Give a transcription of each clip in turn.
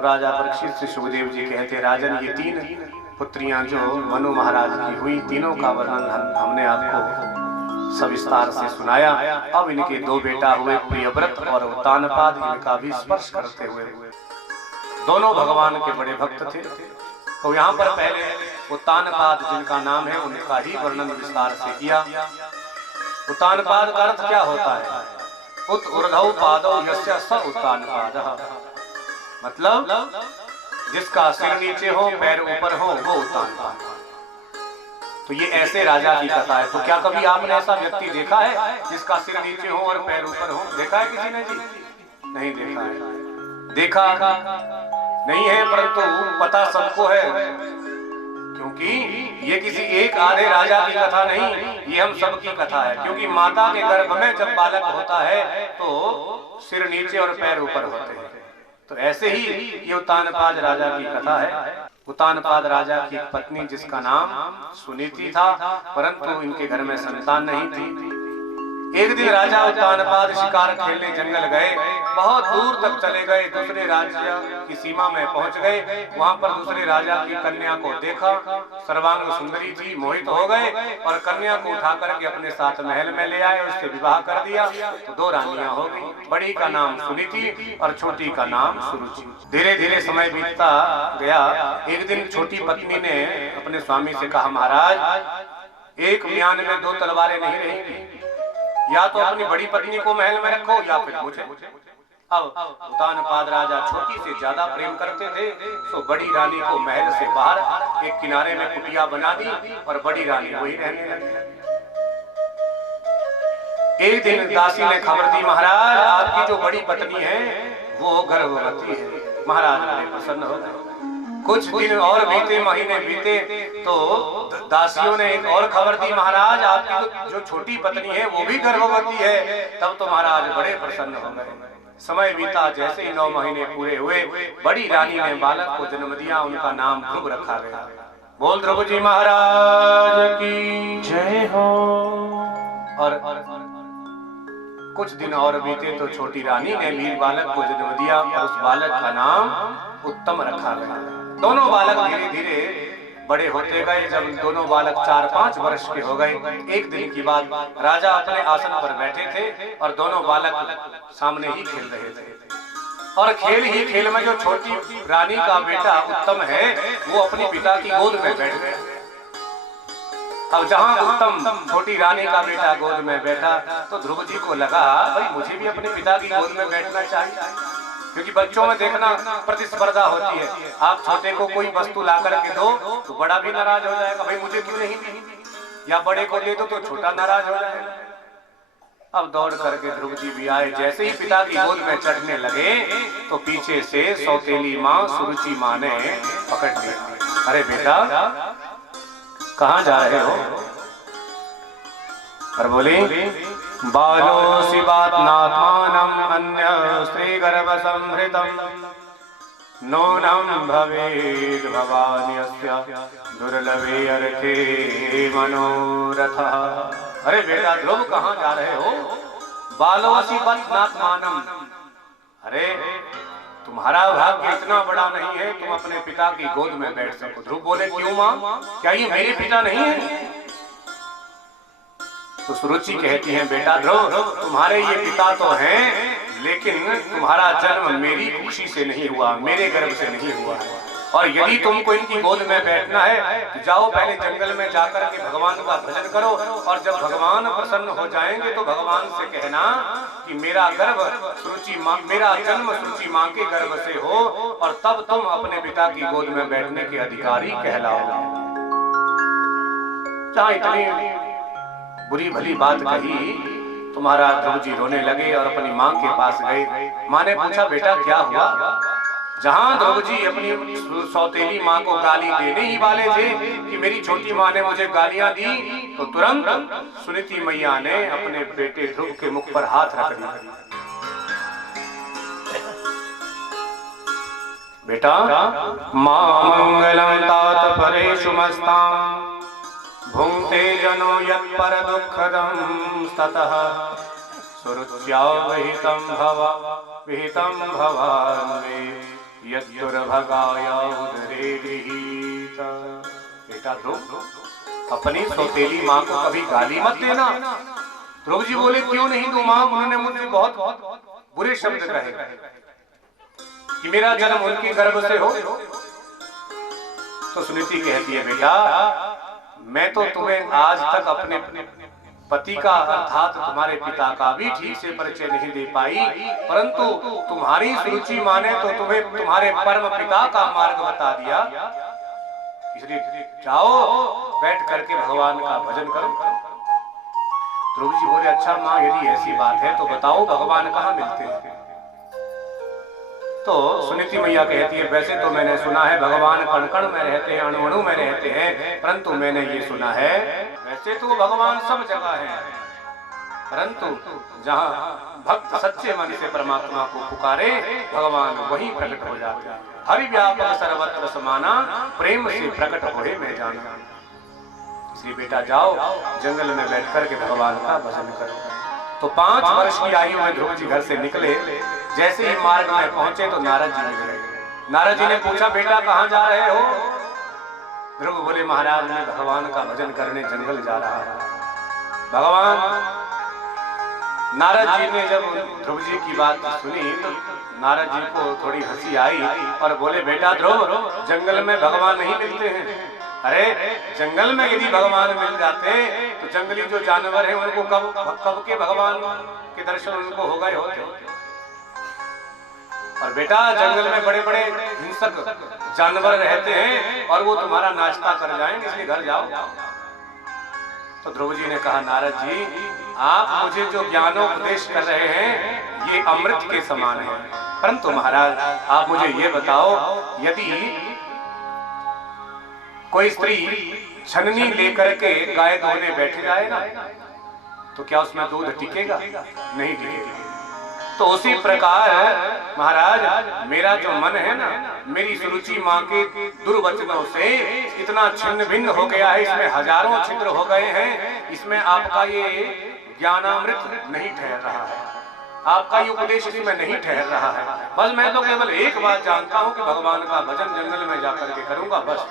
तो राजा परीक्षित से सुखदेव जी कहते, राजन ये 3 पुत्रियां जो मनु महाराज की हुई, तीनों का वर्णन हमने आपको सविस्तार से सुनाया। अब इनके 2 बेटा हुए, प्रियव्रत और उत्तानपाद, इनका भी स्पर्श करते हुए दोनों भगवान के बड़े भक्त थे। तो यहाँ पर पहले उत्तानपाद जिनका नाम है उनका ही वर्णन विस्तार से किया। उत्तानपाद का अर्थ क्या होता है? उत ऊर्ध्व पादौ यस्य स उत्तानपादः, मतलब जिसका सिर नीचे हो पैर ऊपर हो वो उत्तानपाद। तो ये ऐसे राजा की कथा है। तो क्या कभी आपने ऐसा व्यक्ति देखा है जिसका सिर नीचे हो और पैर ऊपर हो? देखा है किसी ने जी? नहीं देखा है। देखा नहीं है, परंतु पता सबको है, क्योंकि ये किसी एक आधे राजा की कथा नहीं, ये हम सब की कथा है। क्योंकि माता के गर्भ में जब बालक होता है तो सिर नीचे और पैर ऊपर होते हैं। तो ऐसे ही ये उत्तानपाद राजा की कथा है। उत्तानपाद राजा की पत्नी जिसका नाम सुनीति था, परंतु इनके घर में संतान नहीं थी। एक दिन राजा उत्तानपाद शिकार खेलने जंगल गए, बहुत दूर तक चले गए, दूसरे राज्य की सीमा में पहुंच गए। वहां पर दूसरे राजा की कन्या को देखा, सर्वांग सुंदरी थी, मोहित हो गए और कन्या को उठा करके अपने साथ महल में ले आए, उससे विवाह कर दिया। तो 2 रानियां हो गई, बड़ी का नाम सुनीति और छोटी का नाम सुरुचि। धीरे धीरे समय बीतता गया। एक दिन छोटी पत्नी ने अपने स्वामी से कहा, महाराज एक म्यान में 2 तलवारें नहीं रहेंगी, या तो अपनी बड़ी पत्नी को महल में रखो या फिर मुझे। अब उत्तानपाद राजा छोटी से ज्यादा प्रेम करते थे, तो बड़ी रानी को महल से बाहर एक किनारे में कुटिया बना दी और बड़ी रानी वही रहने लगी। एक दिन दासी ने खबर दी, महाराज आपकी जो बड़ी पत्नी है वो गर्भवती है। महाराज बड़े प्रसन्न हो गए। कुछ दिन और बीते, महीने बीते, तो दासियों ने एक और खबर दी, महाराज आपकी जो छोटी पत्नी है वो भी गर्भवती है। तब तो महाराज बड़े प्रसन्न हो गए। समय बीता, जैसे ही 9 महीने पूरे हुए, बड़ी रानी ने बालक को जन्म दिया, उनका नाम ध्रुव रखा गया। बोल ध्रुव जी महाराज की जय हो। और कुछ दिन और बीते तो छोटी रानी ने भी बालक को जन्म दिया और उस बालक का नाम उत्तम रखा गया। दोनों बालक धीरे धीरे बड़े होते गए। जब दोनों बालक 4-5 वर्ष के हो गए, एक दिन की बात, राजा अपने आसन पर बैठे थे और दोनों बालक सामने ही खेल रहे थे। और खेल ही खेल में जो छोटी रानी का बेटा उत्तम है वो अपने पिता की गोद में बैठ गया। अब जहाँ उत्तम छोटी रानी का बेटा गोद में बैठा तो ध्रुव जी को लगा, भाई मुझे भी अपने पिता की गोद में बैठना चाहिए, क्योंकि बच्चों में देखना प्रतिस्पर्धा होती है। आप छोटे को कोई वस्तु ला करके दो तो बड़ा भी नाराज हो जाएगा, भाई मुझे क्यों नहीं दी, या बड़े को दे दो तो छोटा नाराज हो जाएगा। अब दौड़ करके ध्रुव जी भी आए। जैसे ही पिता की गोद में चढ़ने लगे तो पीछे से सौतेली माँ सुरुचि माँ ने पकड़ लिया। अरे बेटा कहाँ जा रहे हो? और बोले, बालोऽसि वात्मात्मानम् अन्य स्त्री गर्भ संभृतम् नूनं भवेद् भवान्यस्य दुर्लभे अर्थे मनोरथः। अरे बेटा ध्रुव कहाँ जा रहे हो? बालोऽसि वात्मात्मानम्, अरे तुम्हारा भाग्य इतना बड़ा नहीं है तुम अपने पिता की गोद में बैठ सको। ध्रुव बोले, क्यों माँ, क्या ये मेरे पिता नहीं है? तो सुरुचि कहती है, बेटा ध्रुव तुम्हारे ये पिता तो हैं, लेकिन तुम्हारा जन्म मेरी खुशी से नहीं हुआ, मेरे गर्भ से नहीं हुआ है। और यदि तुमको इनकी गोद में बैठना है तो जाओ पहले जंगल में जाकर के भगवान का भजन करो, और जब भगवान प्रसन्न हो जाएंगे तो भगवान से कहना कि मेरा गर्भ सुरुचि माँ, मेरा जन्म सुरुचि माँ के गर्भ से हो, और तब तुम अपने पिता की गोद में बैठने के अधिकारी कहलाओगे। जहाँ इतनी बुरी भली बात कही, तुम्हारा ध्रुव जी रोने लगे और अपनी माँ के पास गए। माँ ने पूछा, बेटा क्या हुआ? जहाँ ध्रुव जी अपनी सौतेली माँ को गाली देने ही वाले थे कि मेरी छोटी माँ ने मुझे गालियां दी, तो तुरंत सुनीति मैया ने अपने बेटे ध्रुव के मुख पर हाथ रख दिया। बेटा मां मंगलम तात परेषु मस्तां भुंक्ते जनो यत्पर दुःखदं ततः सुरुच्या विहितं भवान्मे यद्दुर्भगाया उदरे गृहीता। बेटा ध्रुव, अपनी सौतेली माँ को कभी गाली मत देना। ध्रुव जी बोले क्यों नहीं दूं माँ, उन्होंने मुझे बहुत बुरे शब्द कहे कि मेरा जन्म उनके गर्भ से हो। तो सुनीति कहती है बेटा मैं तो तुम्हें आज तक अपने पति का अर्थात तुम्हारे पिता का भी ठीक से परिचय नहीं दे पाई, परंतु तुम्हारी सुरुचि माने तो तुम्हें तुम्हारे परम पिता का मार्ग बता दिया। इसलिए जाओ बैठ करके भगवान का भजन करो। ध्रुव जी बोले अच्छा माँ यदि ऐसी बात है तो बताओ भगवान कहाँ मिलते हैं। तो सुनीति मैया कहती है वैसे तो मैंने सुना है भगवान कण कण में रहते हैं, अणु अणु में रहते हैं, परंतु मैंने ये सुना है वैसे तो भगवान सब जगह है, परंतु जहाँ भक्त सच्चे मन से परमात्मा को पुकारे भगवान वहीं प्रकट हो जाते हैं। हरि व्यापक सर्वत्र समाना, प्रेम से प्रकट होए मैं जाना। इसलिए बेटा जाओ जंगल में बैठ कर के भगवान का भजन करो। तो 5 वर्ष की आयु में ध्रुव जी घर से निकले। जैसे ही मार्ग में पहुंचे तो नारद जी मिल गए। नारद जी ने पूछा बेटा कहाँ जा रहे हो। ध्रुव बोले महाराज मैं भगवान का भजन करने जंगल जा रहा हूं। भगवान नारद जी ने जब ध्रुव जी की बात सुनी तो नारद जी को थोड़ी हंसी आई और बोले बेटा ध्रुव जंगल में भगवान नहीं मिलते हैं। अरे जंगल में यदि भगवान मिल जाते तो जंगली जो जानवर हैं उनको कब के भगवान के दर्शन उनको हो गए होते। और बेटा जंगल में बड़े बड़े हिंसक जानवर रहते हैं और वो तुम्हारा नाश्ता कर जाएंगे, इसलिए घर जाओ। तो ध्रुव जी ने कहा नारद जी आप मुझे जो ज्ञानोपदेश कर रहे हैं ये अमृत के समान है, परंतु महाराज आप मुझे ये बताओ यदि कोई स्त्री छन्नी लेकर के गाय धोने बैठ जाए ना तो क्या उसमें दूध टिकेगा? नहीं टिकेगा। तो उसी प्रकार महाराज मेरा जो मन है ना मेरी सुरुचि माँ के दुर्वचनों से इतना छिन्न भिन्न हो गया है, इसमें हजारों छिद्र हो गए हैं, इसमें आपका ये ज्ञानामृत नहीं ठहर रहा है, आपका ये उपदेश इसमें नहीं ठहर रहा है। बस मैं तो केवल एक बात जानता हूँ कि भगवान का भजन जंगल में जाकर के करूंगा बस।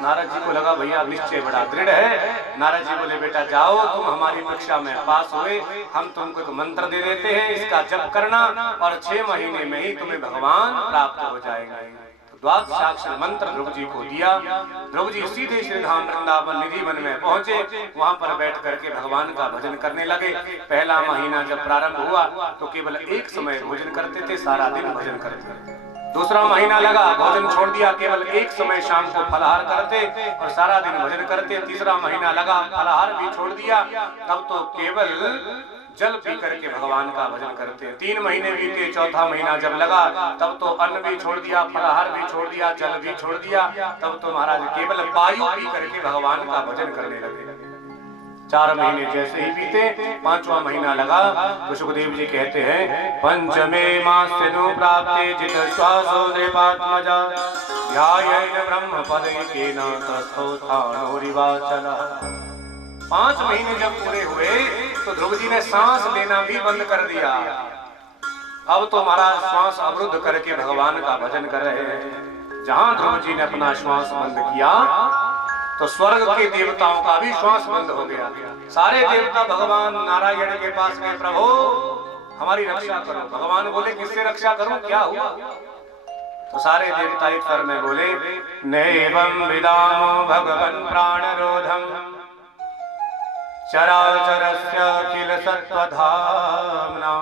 नारद जी को लगा भैया निश्चय बड़ा दृढ़ है। नारद जी बोले बेटा जाओ तुम हमारी परीक्षा में पास हुए, हम तुमको एक मंत्र दे देते हैं, इसका जप करना और 6 महीने में ही तुम्हें भगवान प्राप्त हो जाएगा। तो द्वादशाक्षर मंत्र ध्रुव जी को दिया। ध्रुव जी सीधे श्री धाम वृंदावन निधि वन में पहुंचे, वहां पर बैठ करके भगवान का भजन करने लगे। पहला महीना जब प्रारंभ हुआ तो केवल एक समय भोजन करते थे, सारा दिन भजन करते थे। दूसरा महीना लगा भोजन छोड़ दिया, केवल एक समय शाम को फलाहार करते और सारा दिन भजन करते। तीसरा महीना लगा फलाहार भी छोड़ दिया, तब तो केवल जल पी करके भगवान का भजन करते। 3 महीने बीते, चौथा महीना जब लगा तब तो अन्न भी छोड़ दिया, फलाहार भी छोड़ दिया, जल भी छोड़ दिया, तब तो महाराज केवल वायु पी करके भगवान का भजन करने लगे। 4 महीने जैसे ही बीते, 5वां महीना लगा तो सुखदेव जी कहते हैं पंचमे मास्नु प्राप्ते जित श्वासो नृपात्मजा ध्यायेन ब्रह्म पदैकेन तस्थोत्थानो रिवाचला। 5 महीने जब पूरे हुए तो ध्रुव जी ने सांस लेना भी बंद कर दिया। अब तो महाराज श्वास अवरुद्ध करके भगवान का भजन कर रहे हैं। जहां ध्रुव जी ने अपना श्वास बंद किया तो स्वर्ग के देवताओं का भी श्वास बंद हो गया। सारे देवता भगवान नारायण के पास गए, प्रभु हमारी रक्षा करो। भगवान बोले किससे रक्षा करूं, क्या हुआ? तो सारे देवता एक स्वर में बोले नैवं विदामो भगवन् प्राणरोधम चराचरस्य किल सत्त्वधाम्ना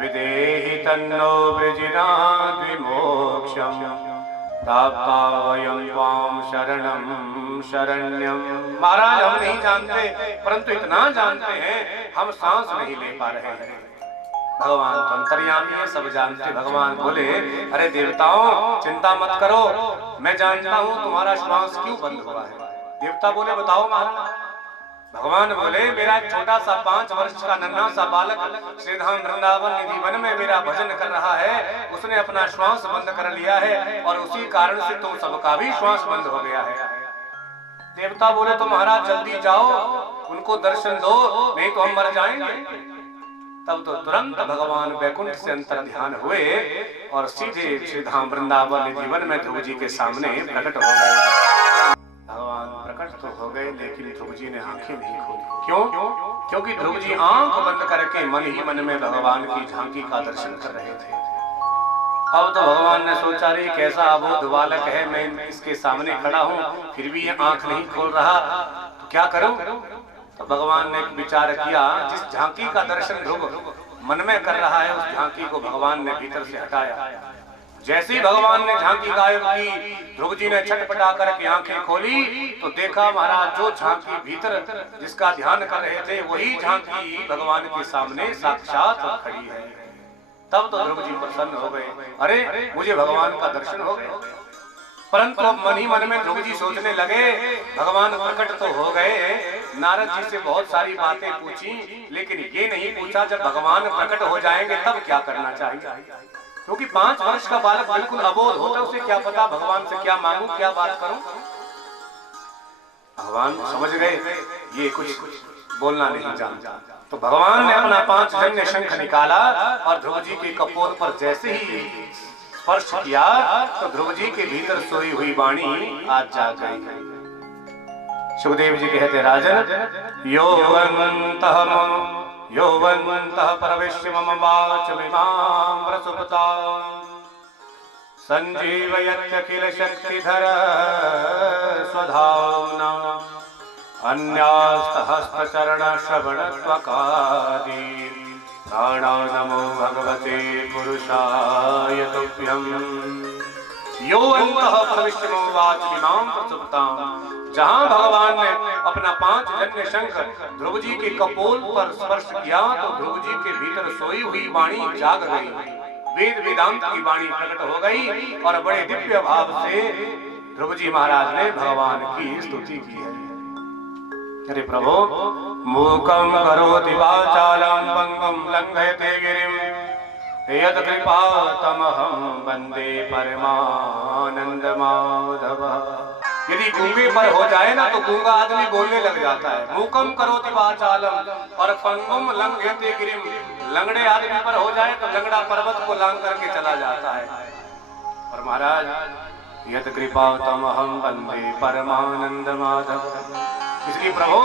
विदेहि तन्नो वृजिनाद् विमोक्षम् प्राप्ता वयं त्वां शरणं शरण्यं। महाराज हम नहीं जानते, परंतु इतना जानते हैं हम सांस नहीं ले पा रहे हैं। भगवान तो अंतर्यामी है, सब जानते। भगवान बोले अरे देवताओं चिंता मत करो, मैं जानता हूँ तुम्हारा श्वास क्यों बंद हुआ है। देवता बोले बताओ महाराज। भगवान बोले मेरा एक छोटा सा 5 वर्ष का नन्हा सा बालक श्रीधाम वृंदावन निधि वन में मेरा भजन कर रहा है, उसने अपना श्वास बंद कर लिया है और उसी कारण से तुम सबका भी श्वास बंद हो गया है। देवता बोले तो महाराज जल्दी जाओ उनको दर्शन दो, नहीं तो हम मर जाएंगे। तब तो तुरंत भगवान वैकुंठ से अंतर ध्यान हुए और सीधे श्री धाम वृंदावन जीवन में ध्रुव जी के सामने प्रकट हो गए। भगवान प्रकट तो हो गए, लेकिन ध्रुव जी ने आंखें नहीं खोली। क्यों? क्योंकि ध्रुव जी आंख बंद करके मन ही मन में भगवान की झांकी का दर्शन कर रहे थे। अब तो भगवान ने सोचा, रे कैसा अबोध बालक है, मैं इसके सामने खड़ा हूँ फिर भी ये आंख नहीं खोल रहा, तो क्या करूं? तो भगवान ने एक विचार किया, जिस झांकी का दर्शन ध्रुव मन में कर रहा है उस झांकी को भगवान ने भीतर से हटाया। जैसे ही भगवान ने झांकी गायब की, ध्रुव जी ने छटपटा करके आंखें खोली तो देखा महाराज जो झांकी भीतर जिसका ध्यान कर रहे थे वही झांकी भगवान के सामने साक्षात खड़ी है। तब तो ध्रुव जी प्रसन्न हो गए, अरे मुझे भगवान का दर्शन हो गया। परंतु अब मन ही मन में ध्रुव जी सोचने लगे, भगवान प्रकट तो हो गए, नारद जी से बहुत सारी बातें पूछी, लेकिन ये नहीं पूछा जब भगवान प्रकट हो जाएंगे तब क्या करना चाहिए। क्योंकि 5 वर्ष का बालक बिल्कुल अबोध होता, उसे क्या पता भगवान से क्या मांगू, क्या बात करूं। भगवान समझ गए ये कुछ बोलना नहीं जानता, तो भगवान ने अपना 5 जन्य शंख निकाला और ध्रुव जी के कपोल पर जैसे ही स्पर्श किया तो ध्रुव जी के भीतर सोई हुई वाणी आज जाग गई। सुखदेव जी कहते, राजन योवन्तः प्रविश्य मम वाचमिमां प्रसुप्तां संजीवयत्यखिल शक्तिधर स्वधाम्ना अन्यास्तहस्तचरण श्रवण त्वकादि प्राणा नमो भगवते पुरुषाय तुभ्यं। यो अन्तः प्रविश्य मम वाचमिमां प्रसुप्तां, जहां भगवान ने अपना 5 जन्य शंख ध्रुव जी के कपोल पर स्पर्श किया तो ध्रुव जी के भीतर सोई हुई वाणी जाग गई, वेद वेदांत की वाणी प्रकट हो गई और बड़े दिव्य भाव से ध्रुव जी महाराज ने भगवान की स्तुति की है। अरे प्रभु, मूकं करोति वाचालं पंगुं लंघयते गिरिं यत् कृपातमहं वन्दे परमानंद माधव। यदि गूंगे पर हो जाए ना तो गूंगा आदमी बोलने लग जाता है। मूकम करोति वाचालम और पंगुम लंघयते गिरिम, लंगड़े आदमी पर हो जाए तो लंगड़ा पर्वत को लांग करके चला जाता है। और महाराज यत् कृपातम हम वंदे परमानंद माधव, इसलिए प्रभु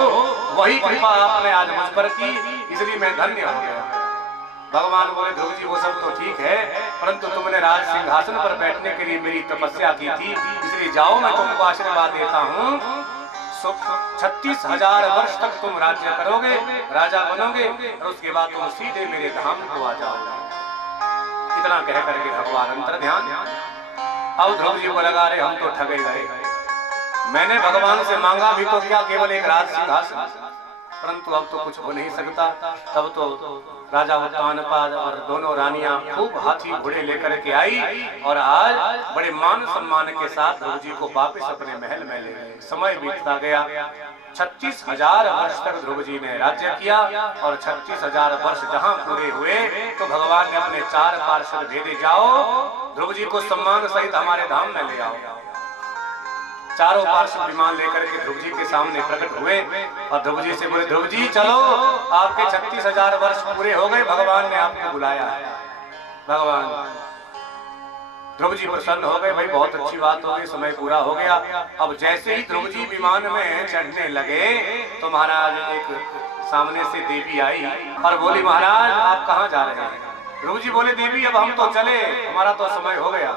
वही कृपा आपने आज मुझ पर की, इसलिए मैं धन्य हो गया। भगवान बोले, ध्रुव जी वो सब तो ठीक है, परंतु तुमने राज सिंहासन पर बैठने के लिए मेरी तपस्या की थी, इसलिए जाओ मैं तुमको आशीर्वाद देता हूँ। 36,000 वर्ष तक तुम राज्य करोगे, राजा बनोगे और उसके बाद तुम सीधे मेरे धाम को आ जाओगे। इतना कह करके भगवान अंतर ध्यान। अब ध्रुव जी को लगा, रे हम तो ठगे गए, मैंने भगवान से मांगा भी तो क्या, केवल एक राज सिंहासन, परंतु अब तो कुछ हो नहीं सकता। तब तो राजा उत्तानपाद और दोनों रानियां खूब हाथी घोड़े लेकर के आई और आज बड़े मान सम्मान के साथ ध्रुव जी को वापस अपने महल में ले गए। समय बीतता गया, 36,000 वर्ष तक ध्रुव जी ने राज्य किया और 36,000 वर्ष जहां पूरे हुए तो भगवान ने अपने 4 पार्षद भेजे, जाओ ध्रुव जी को सम्मान सहित हमारे धाम में ले आओ। चारों पार्षद विमान लेकर के ध्रुव जी के सामने प्रकट हुए और ध्रुव जी से बोले, ध्रुव जी चलो, आपके 36,000 वर्ष पूरे हो गए, भगवान ने आपको बुलाया है। भगवान ध्रुव जी प्रसन्न हो गए, भाई बहुत अच्छी बात हो गई, समय पूरा हो गया। अब जैसे ही ध्रुव जी विमान में चढ़ने लगे तो महाराज एक सामने से देवी आई और बोली, महाराज आप कहाँ जा रहे हैं? ध्रुव जी बोले, देवी अब हम तो चले, हमारा तो समय हो गया।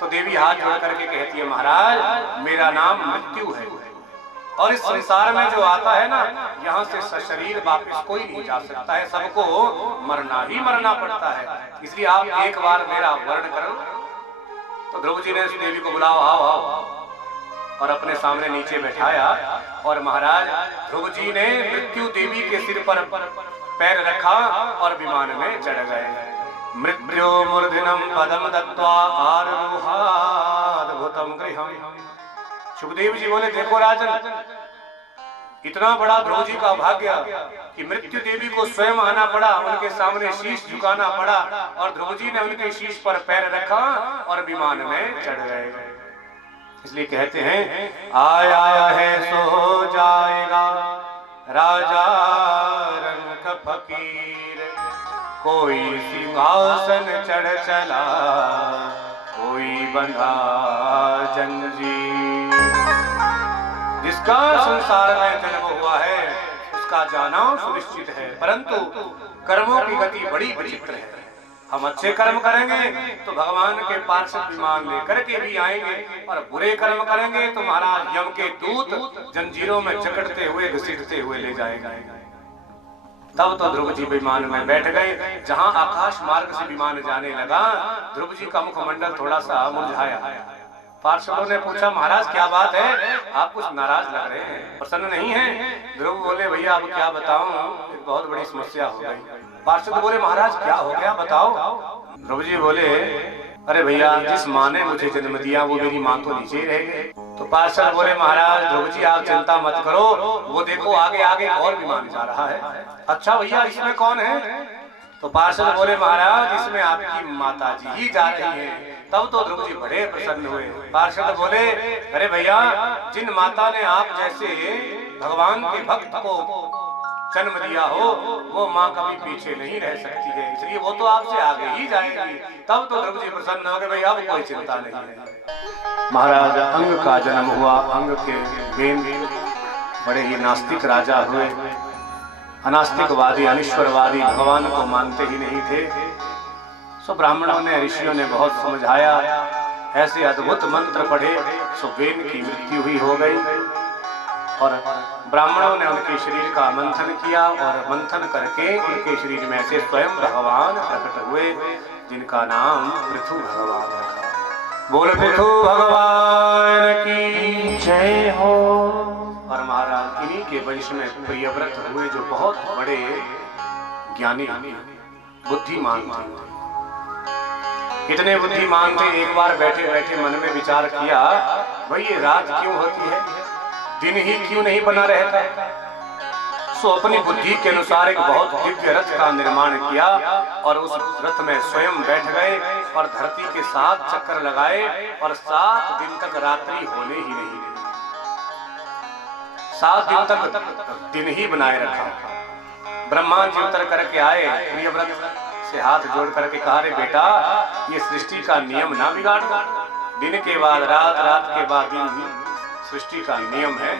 तो देवी हाथ जोड़ करके कहती है, महाराज मेरा नाम मृत्यु है और इस संसार में जो आता है ना, यहाँ से सशरीर वापस कोई नहीं जा सकता है, सबको मरना ही मरना पड़ता है, इसलिए आप एक बार मेरा वर्ण करो। तो ध्रुव जी ने उस देवी को बुलाओ, आओ आओ, और अपने सामने नीचे बैठाया और महाराज ध्रुव जी ने मृत्यु देवी के सिर पर पैर रखा और विमान में चढ़ गए। मृत्यो मूर्धनम पदम दत्वा आरुहाद्भुतम गृहम। सुखदेव जी बोले, देखो राजन, इतना बड़ा ध्रुव जी का भाग्य कि मृत्यु देवी को स्वयं आना पड़ा, उनके सामने शीश झुकाना पड़ा और ध्रुव जी ने उनके शीश पर पैर रखा और विमान में चढ़ गए। इसलिए कहते हैं, आया है सो जाएगा राजा रंग फकीर, कोई सिंहासन चढ़ चला, कोई बंधा जंजीर। जिसका संसार में जन्म हुआ है उसका जाना सुनिश्चित है, परंतु कर्मों की गति बड़ी विचित्र है। हम अच्छे कर्म करेंगे तो भगवान के पार्षद विमान लेकर के भी आएंगे, और बुरे कर्म करेंगे तो महाराज यम के दूत जंजीरों में जकड़ते हुए घसीटते हुए ले जाएंगे। तब तो ध्रुव जी विमान में बैठ गए। जहां आकाश मार्ग से विमान जाने लगा, ध्रुव जी का मुखमंडल थोड़ा सा मुरझाया। पार्षदों ने पूछा, महाराज क्या बात है, आप कुछ नाराज लग रहे हैं, प्रसन्न नहीं हैं? ध्रुव बोले, भैया अब क्या बताऊं, एक बहुत बड़ी समस्या हो गई। पार्षद बोले, महाराज क्या हो गया, बताओ। ध्रुव जी बोले, अरे भैया, जिस माँ ने मुझे जन्म दिया वो मेरी माँ तो नीचे ही रह गई। तो पार्षद बोले, महाराज ध्रुव जी आप चिंता मत करो, वो देखो आगे आगे और विमान जा रहा है। अच्छा भैया, इसमें कौन है? तो पार्षद बोले, महाराज इसमें आपकी माता जी ही जा रही हैं। तब तो ध्रुव जी बड़े प्रसन्न हुए। पार्षद बोले, अरे भैया, जिन माता ने आप जैसे भगवान के भक्त को जन्म दिया हो वो माँ कभी पीछे नहीं रह सकती है, इसलिए वो तो आपसे आगे ही जाएगी। तब तो ध्रुव जी प्रसन्न हो गए, भाई अब कोई चिंता नहीं है। महाराज अंग का जन्म हुआ। अंग के बेन बड़े ही नास्तिक राजा हुए, अनास्तिकवादी, अनिश्वरवादी, भगवान को मानते ही नहीं थे। सो ब्राह्मणों ने, ऋषियों ने बहुत समझाया, ऐसे अद्भुत मंत्र पढ़े, सो बेन की मृत्यु हुई हो गई। और ब्राह्मणों ने उनके शरीर का मंथन किया, और मंथन करके उनके शरीर में से स्वयं भगवान प्रकट हुए, जिनका नाम पृथु भगवान रखा। बोल पृथु भगवान की जय हो। और महाराज इन्हीं के वंश में प्रियव्रत हुए, जो बहुत बड़े ज्ञानी बुद्धिमान थे। इतने बुद्धिमान थे, एक बार बैठे बैठे मन में विचार किया, भाई ये रात क्यों होती है, दिन ही क्यों नहीं बना रहता। सो अपनी बुद्धि के अनुसार एक बहुत दिव्य रथ का निर्माण किया, और उस रथ में स्वयं बैठ गए और धरती के 7 चक्कर लगाए, और 7 दिन तक रात्रि होने ही नहीं दी। 7 दिन तक दिन ही बनाए रखा। ब्रह्मा जी उतर करके आए, प्रियव्रत से हाथ जोड़ करके कहा, रे बेटा, ये सृष्टि का नियम ना बिगाड़ दो। दिन के बाद रात, रात के बाद दिन सृष्टि का नियम है,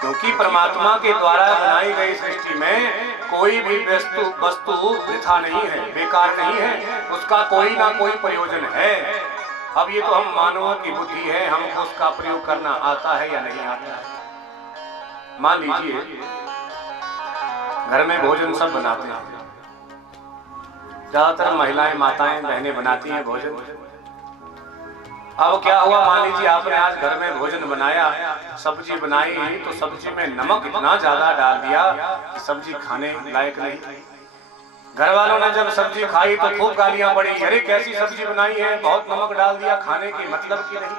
क्योंकि परमात्मा के द्वारा बनाई गई सृष्टि में कोई भी वस्तु वृथा नहीं है, बेकार नहीं है, उसका कोई ना कोई प्रयोजन है। अब ये तो हम मानवों की बुद्धि है, हमको उसका प्रयोग करना आता है या नहीं आता है। मान लीजिए घर में भोजन सब बनाते हैं, ज्यादातर महिलाएं, माताएं, बहनें बनाती हैं भोजन। अब क्या हुआ, मान लीजिए आपने आज घर में भोजन बनाया, सब्जी बनाई, तो सब्जी में नमक इतना ज्यादा डाल दिया कि सब्जी खाने लायक नहीं। घर वालों ने जब सब्जी खाई तो खूब गालियां पड़ी, अरे कैसी सब्जी बनाई है, बहुत नमक डाल दिया, खाने की मतलब की नहीं।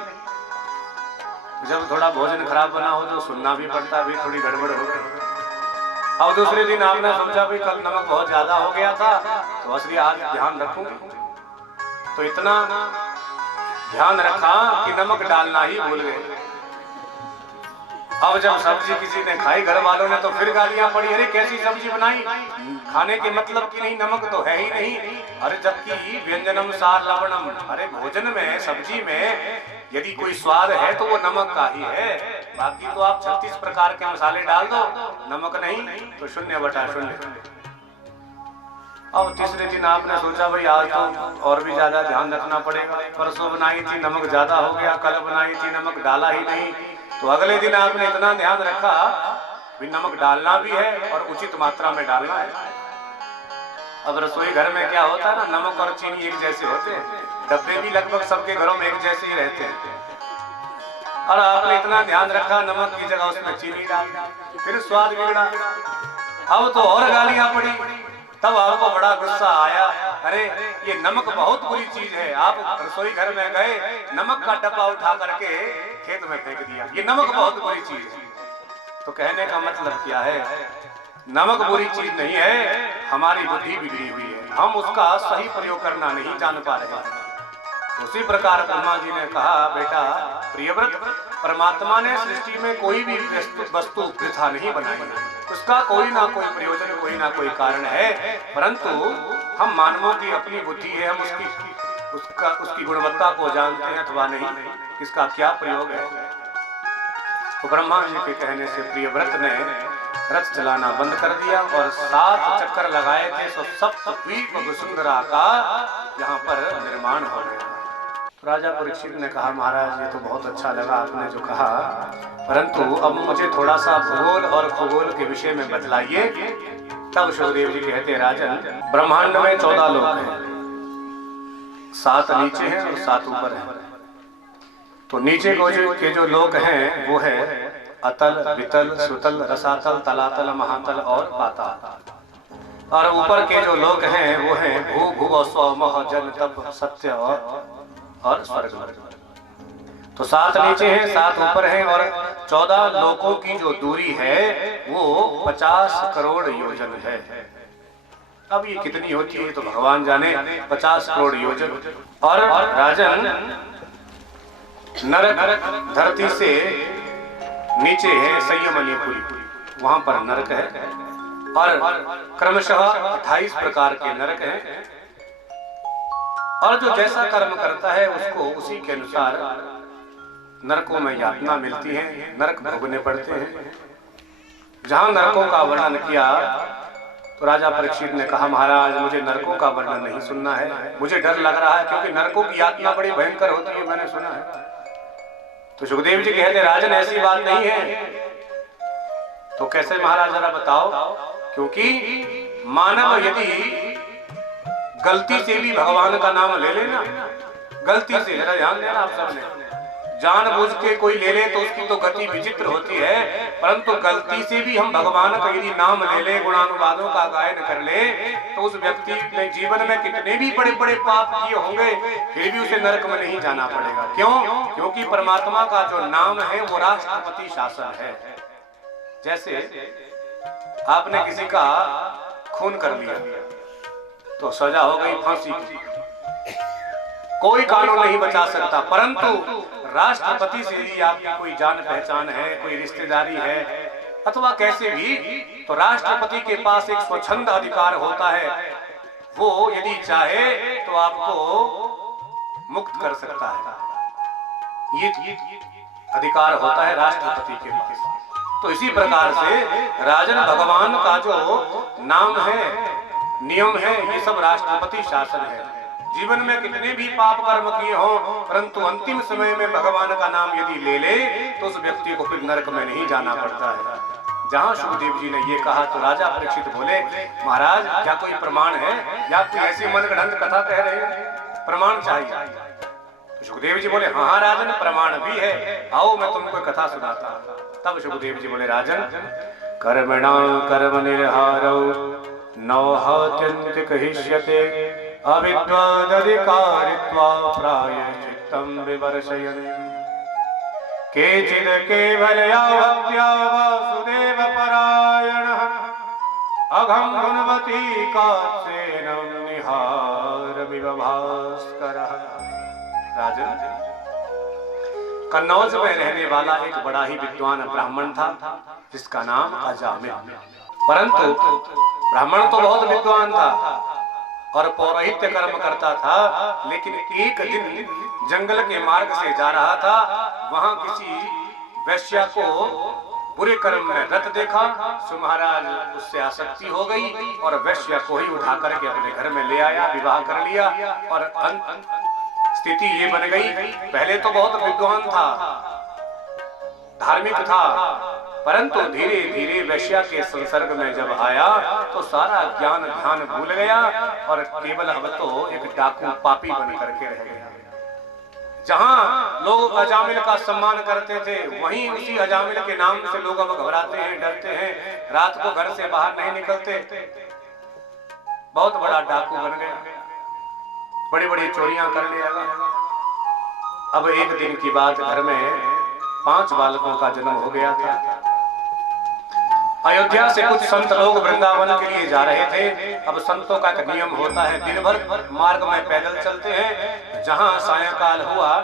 जब थोड़ा भोजन खराब बना हो तो सुनना भी पड़ता, भी थोड़ी गड़बड़ हो गई। और दूसरे दिन आपने सोचा भी कल नमक बहुत ज्यादा हो गया था, तो असली आज ध्यान रखूंगी, तो इतना ध्यान रखा कि नमक डालना ही भूल गए। अब जब सब्जी किसी ने खाई घर वालों ने, तो फिर गालियां पड़ी, अरे कैसी सब्जी बनाई, खाने के मतलब की नहीं, नमक तो है ही नहीं। अरे जबकि व्यंजनम सार लवणम, अरे भोजन में, सब्जी में यदि कोई स्वाद है तो वो नमक का ही है, बाकी तो आप 36 प्रकार के मसाले डाल दो, नमक नहीं तो 0/0। अब तीसरे दिन आपने सोचा, भाई आज तो और भी ज्यादा ध्यान रखना पड़ेगा, परसों बनाई थी नमक ज्यादा हो गया, कल बनाई थी नमक डाला ही नहीं। तो अगले दिन आपने इतना ध्यान रखा भी नमक डालना भी है और उचित मात्रा में डालना है। अब रसोई घर में क्या होता है ना, नमक और चीनी एक जैसे होते हैं, डब्बे भी लगभग सबके घरों में एक जैसे ही रहते हैं। और आपने इतना ध्यान रखा, नमक की जगह उसमें चीनी डाल, फिर स्वाद बिगड़ा। अब तो और गालियां पड़ी। तब आपको बड़ा गुस्सा आया, अरे ये नमक बहुत बुरी चीज है। आप रसोई घर में गए, नमक का डब्बा उठा करके खेत में फेंक दिया, ये नमक बहुत बुरी चीज है। तो कहने का मतलब क्या है, नमक बुरी चीज नहीं है, हमारी बुद्धि बिगड़ी हुई है, हम उसका सही प्रयोग करना नहीं जान पा रहे हैं। उसी प्रकार ब्रह्मा जी ने कहा, बेटा प्रियव्रत, परमात्मा ने सृष्टि में कोई भी वस्तु वृथा नहीं बनाई, उसका कोई ना कोई प्रयोजन, कोई ना कोई कारण है, परंतु हम मानवों की अपनी बुद्धि है, हम उसकी गुणवत्ता को जानते हैं अथवा नहीं, इसका क्या प्रयोग है। तो ब्रह्मा जी के कहने से प्रियव्रत ने रथ चलाना बंद कर दिया और 7 चक्कर लगाए थे, तो सप्तद्वीप वसुंधरा का यहाँ पर निर्माण हो गया। तो राजा परीक्षित ने कहा, महाराज ये तो बहुत अच्छा लगा आपने जो कहा, परंतु अब मुझे थोड़ा सा भूगोल और खगोल के विषय में बतलाइए। तब सुखदेव जी कहते, राजन ब्रह्मांड में 14 लोक हैं, 7 नीचे हैं और 7 ऊपर हैं। तो नीचे के जो लोक हैं वो है अतल, वितल, सुतल, रसातल, तलातल, महातल और पाताल। और ऊपर के जो लोक हैं वो हैं भू, भुव, स्व, मह, जन, तप, सत्य और स्वर्ग। तो 7 नीचे हैं, 7 ऊपर हैं और 14 लोकों की जो दूरी है वो 50 करोड़ योजन है। अब ये कितनी होती है तो भगवान जाने, 50 करोड़ योजन। और राजन नरक धरती से नीचे है संयमनीपुरी, वहां पर नरक है और क्रमशः 28 प्रकार के नरक हैं। और जो जैसा कर्म करता है उसको उसी के अनुसार नरकों में यातना मिलती है, नरक भोगने पड़ते हैं। जहां नरकों का वर्णन किया तो राजा परीक्षित ने कहा, महाराज मुझे नरकों का वर्णन नहीं सुनना है, मुझे डर लग रहा है, क्योंकि नरकों की यातना बड़ी भयंकर होती है, मैंने सुना है। तो सुखदेव जी कहते, राजन ऐसी बात नहीं है। तो कैसे महाराज जरा बताओ। क्योंकि मानव यदि गलती से भी भगवान का नाम ले लेना, गलती से, जरा ध्यान देना आप सबने, जानबूझ के कोई ले ले तो उसकी तो गति विचित्र होती है, परंतु गलती से भी हम भगवान का यदि नाम ले ले, गुणानुवादों का गायन कर ले, तो उस व्यक्ति ने जीवन में कितने भी बड़े बड़े पाप किए होंगे फिर भी उसे नरक में नहीं जाना पड़ेगा। क्यों? क्योंकि परमात्मा का जो नाम है वो राष्ट्रपति शासन है। जैसे आपने किसी का खून कर लिया तो सजा हो गई फांसी की, कोई कानून नहीं बचा सकता, परंतु राष्ट्रपति से यदि आपकी कोई जान पहचान है, कोई रिश्तेदारी है अथवा कैसे भी, तो राष्ट्रपति के पास एक स्वच्छंद अधिकार होता है, वो यदि चाहे तो आपको मुक्त कर सकता है। ये अधिकार होता है राष्ट्रपति के पास। तो इसी प्रकार से राजन भगवान का जो नाम है, नियम है, ये सब राष्ट्रपति शासन है। जीवन में कितने भी पाप कर्म किए हों, परंतु अंतिम समय में भगवान का नाम यदि ले ले तो उस व्यक्ति को फिर नरक में नहीं जाना पड़ता है। जहां सुखदेव जी ने ये कहा तो राजा परीक्षित बोले, महाराज क्या कोई प्रमाण है या कोई ऐसी मनगढ़ंत कथा कह रहे हैं, प्रमाण चाहिए। तो सुखदेव जी बोले, हाँ राजन प्रमाण भी है, आओ मैं तुमको कथा सुनाता। तब सुखदेव जी बोले, राजन कर्मणा कर्म निर्हारो नौहात्यंत कहिष्यते अविद्वादधिकारित्वा प्रायश्चित्तं विवर्षयन् केचिद् केवलया भक्त्या वासुदेव परायणः अघं गुणवती कात्सेनं निहारमिव भास्करः। राजन कन्नौज में रहने वाला एक बड़ा ही विद्वान ब्राह्मण था जिसका नाम अजामिल। परंतु ब्राह्मण तो बहुत विद्वान था और पौरोहित्य कर्म करता था, लेकिन एक दिन जंगल के मार्ग से जा रहा था, वहां किसी वैश्या को बुरे कर्म में रत देखा। सो महाराज उससे आसक्ति हो गई और वैश्या को ही उठा करके अपने घर में ले आया, विवाह कर लिया। और स्थिति ये बन गई, पहले तो बहुत विद्वान था, धार्मिक था, परंतु धीरे धीरे वैश्या के संसर्ग में जब आया तो सारा ज्ञान ध्यान भूल गया और केवल अब तो एक डाकू पापी बन करके रह गया। जहां लोग अजामिल का सम्मान करते थे, वहीं उसी अजामिल के नाम से लोग अब घबराते हैं, डरते हैं, रात को घर से बाहर नहीं निकलते। बहुत बड़ा डाकू बन गया, बड़ी बड़ी चोरियां करने लगा। अब एक दिन की बात, घर में 5 बालकों का जन्म हो गया था। अयोध्या से कुछ संत लोग वृंदावन के लिए जा रहे थे। अब संतों का एक नियम होता है, दिन भर मार्ग में पैदल चलते हैं। जहां सायंकाल हुआ,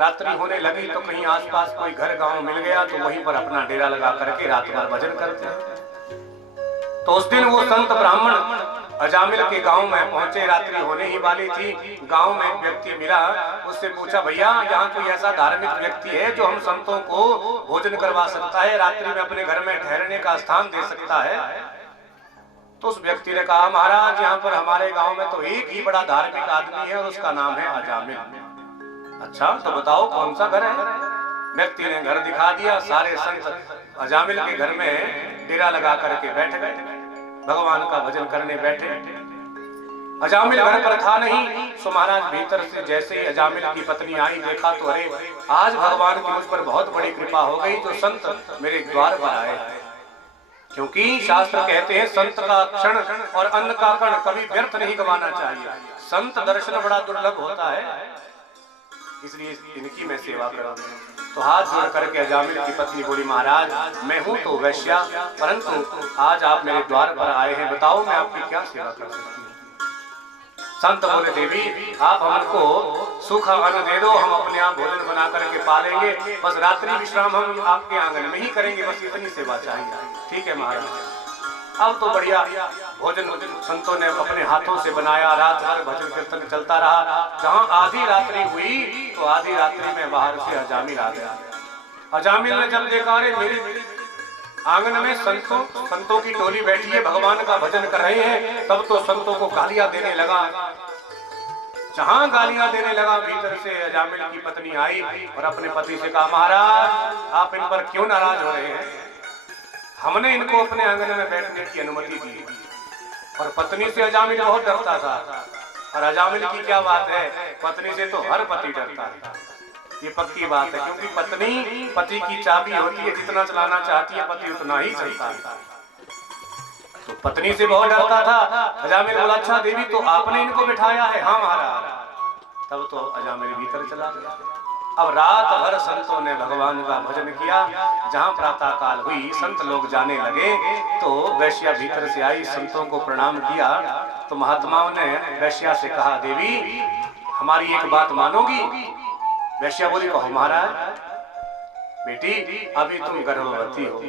रात्रि होने लगी तो कहीं आसपास कोई घर गांव मिल गया तो वहीं पर अपना डेरा लगा करके रात भर भजन करते हैं। तो उस दिन वो संत ब्राह्मण अजामिल के गांव में पहुंचे, रात्रि होने ही वाली थी। गांव में एक व्यक्ति मिला, उससे पूछा, भैया यहाँ कोई ऐसा धार्मिक व्यक्ति है जो हम संतों को भोजन करवा सकता है, रात्रि में अपने घर में ठहरने का स्थान दे सकता है? तो उस व्यक्ति ने कहा, महाराज यहाँ पर हमारे गांव में तो एक ही बड़ा धार्मिक आदमी है और उसका नाम है अजामिल। अच्छा, तो बताओ कौन सा घर है? व्यक्ति ने घर दिखा दिया। सारे संत अजामिल के घर में डेरा लगा करके बैठ गए, भगवान का भजन करने बैठे। अजामिल घर पर था नहीं, सो महाराज भीतर से जैसे ही अजामिल की पत्नी आई, देखा तो अरे आज भगवान की मुझ पर बहुत बड़ी कृपा हो गई, जो संत मेरे द्वार पर आए। क्योंकि शास्त्र कहते हैं संत का क्षण और अन्न का कण कभी व्यर्थ नहीं गवाना चाहिए। संत दर्शन बड़ा दुर्लभ होता है, इसलिए इनकी मैं सेवा करूंगा। तो हाथ जोड़ करके अजामिल की पत्नी बोली, महाराज मैं हूं तो वैश्या, परंतु आज आप मेरे द्वार पर आए हैं, बताओ मैं आपकी क्या सेवा कर सकती हूँ? संत बोले, देवी आप हमको सूखा अन्न दे दो, हम अपने आप भोजन बना करके पालेंगे, बस रात्रि विश्राम हम आपके आंगन में ही करेंगे, बस इतनी सेवा चाहिए। ठीक है महाराज। अब तो बढ़िया भोजन संतों ने अपने हाथों से बनाया, रात भर भजन कीर्तन चलता रहा। जहाँ आधी रात्रि हुई तो आधी रात्रि में बाहर से अजामिल आ गया। अजामिल ने जब देखा, अरे मेरे आंगन में संतों की टोली बैठी है, भगवान का भजन कर रहे हैं, तब तो संतों को गालियां देने लगा। जहां गालियां देने लगा, भीतर से अजामिल की पत्नी आई और अपने पति से कहा, महाराज आप इन पर क्यों नाराज हो रहे हैं? हमने इनको अपने आंगन में बैठने की अनुमति दी। और पत्नी से अजामिल बहुत डरता था। और अजामिल की क्या बात है, पत्नी से तो हर पति डरता है, ये पक्की बात है। क्योंकि पत्नी पति की चाबी होती है, जितना चलाना चाहती है पति उतना ही चलता है। तो पत्नी से बहुत डरता था। अजामिल बोला, अच्छा देवी तो आपने इनको बिठाया है? हाँ महाराज। तब तो अजामिल भीतर चला गया। अब रात भर संतों ने भगवान का भजन किया। जहाँ प्रातः काल हुई, संत लोग जाने लगे तो वैश्या भीतर से आई, संतों को प्रणाम किया। तो महात्माओं ने वैश्या से कहा, देवी हमारी एक बात मानोगी? वैश्या बोली, कहो महाराज। बेटी अभी तुम गर्भवती हो,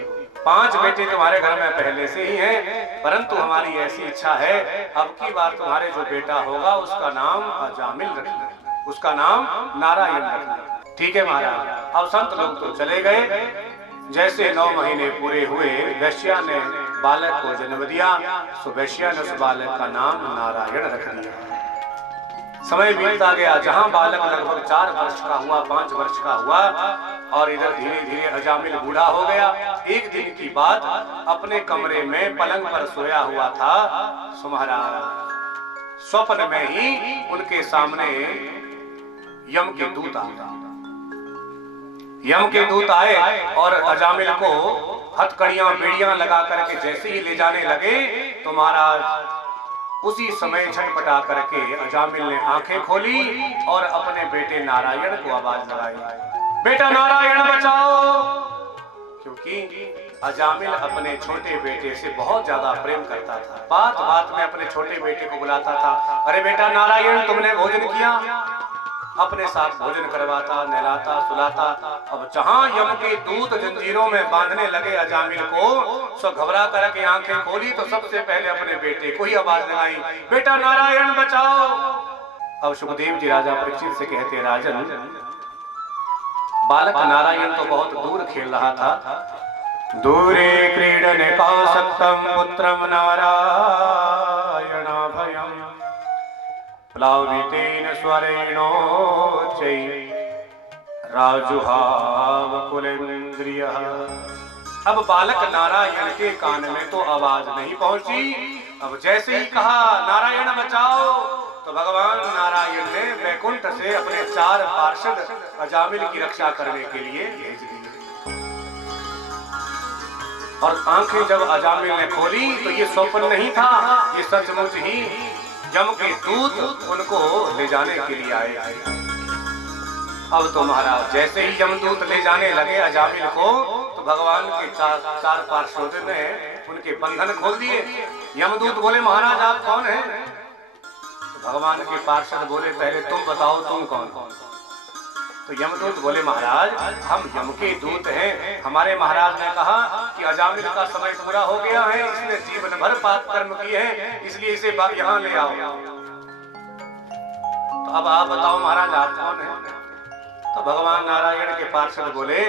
5 बेटे तुम्हारे घर में पहले से ही हैं, परंतु हमारी ऐसी इच्छा है अब की बार तुम्हारे जो बेटा होगा उसका नाम अजामिल रखना, उसका नाम नारायण रखना। ठीक है महाराज। अब संत लोग तो चले गए। जैसे 9 महीने पूरे हुए, वैश्या ने बालक को जन्म दिया। सो वैश्या ने उस बालक का नाम नारायण रख दिया। समय बीतता गया। जहां बालक लगभग 4 वर्ष का हुआ, 5 वर्ष का हुआ, और इधर धीरे धीरे अजामिल बूढ़ा हो गया। एक दिन की बात, अपने कमरे में पलंग पर सोया हुआ था। सो महाराज स्वप्न में ही उनके सामने यम के दूत आए। यम के दूत आए और अजामिल को हथकड़ियां बेड़ियां लगा करके जैसे ही ले जाने लगे तो महाराज उसी समय छटपटा करके अजामिल ने आंखें खोली और अपने बेटे नारायण को आवाज लगाई, बेटा नारायण बचाओ। क्योंकि अजामिल अपने छोटे बेटे से बहुत ज्यादा प्रेम करता था। बात बात में अपने छोटे बेटे को बुलाता था, अरे बेटा नारायण तुमने भोजन किया? अपने साथ भोजन करवाता, नहलाता, सुलाता। अब जहां यम के दूत जंजीरों में बांधने लगे अजामिल को, सो घबरा करके आंखें खोली तो सबसे पहले अपने बेटे को ही आवाज लगाई, बेटा नारायण बचाओ। अब सुखदेव जी राजा परीक्षित से कहते, राजन बालक नारायण तो बहुत दूर खेल रहा था। दूरे क्रीडने कौसक्तम पुत्रम नारायण भयम प्लावितेन स्वरेणो चै राजुहाव कुलेन्द्रियः। अब बालक नारायण के कान में तो आवाज नहीं पहुंची। अब जैसे ही कहा नारायण बचाओ तो भगवान नारायण ने वैकुंठ से अपने 4 पार्षद अजामिल की रक्षा करने के लिए भेज दिए। और आंखें जब अजामिल ने खोली तो ये स्वप्न नहीं था, ये सचमुच ही यम के दूत उनको ले जाने के लिए आए। अब तो महाराज जैसे ही यमदूत ले जाने लगे अजामिल को तो भगवान के 4 पार्षद ने उनके बंधन खोल दिए। यमदूत बोले, महाराज आप कौन हैं? तो भगवान के पार्षद बोले, पहले तुम बताओ तुम कौन? तो यमदूत बोले महाराज हम यम के दूत हैं, हमारे महाराज ने कहा कि अजामिल का समय पूरा हो गया है, इसने जीवन भर पाप कर्म किए हैं, इसलिए इसे यहाँ ले आओ। तो अब आप बताओ महाराज आप कौन हैं? तो भगवान नारायण के पार्षद बोले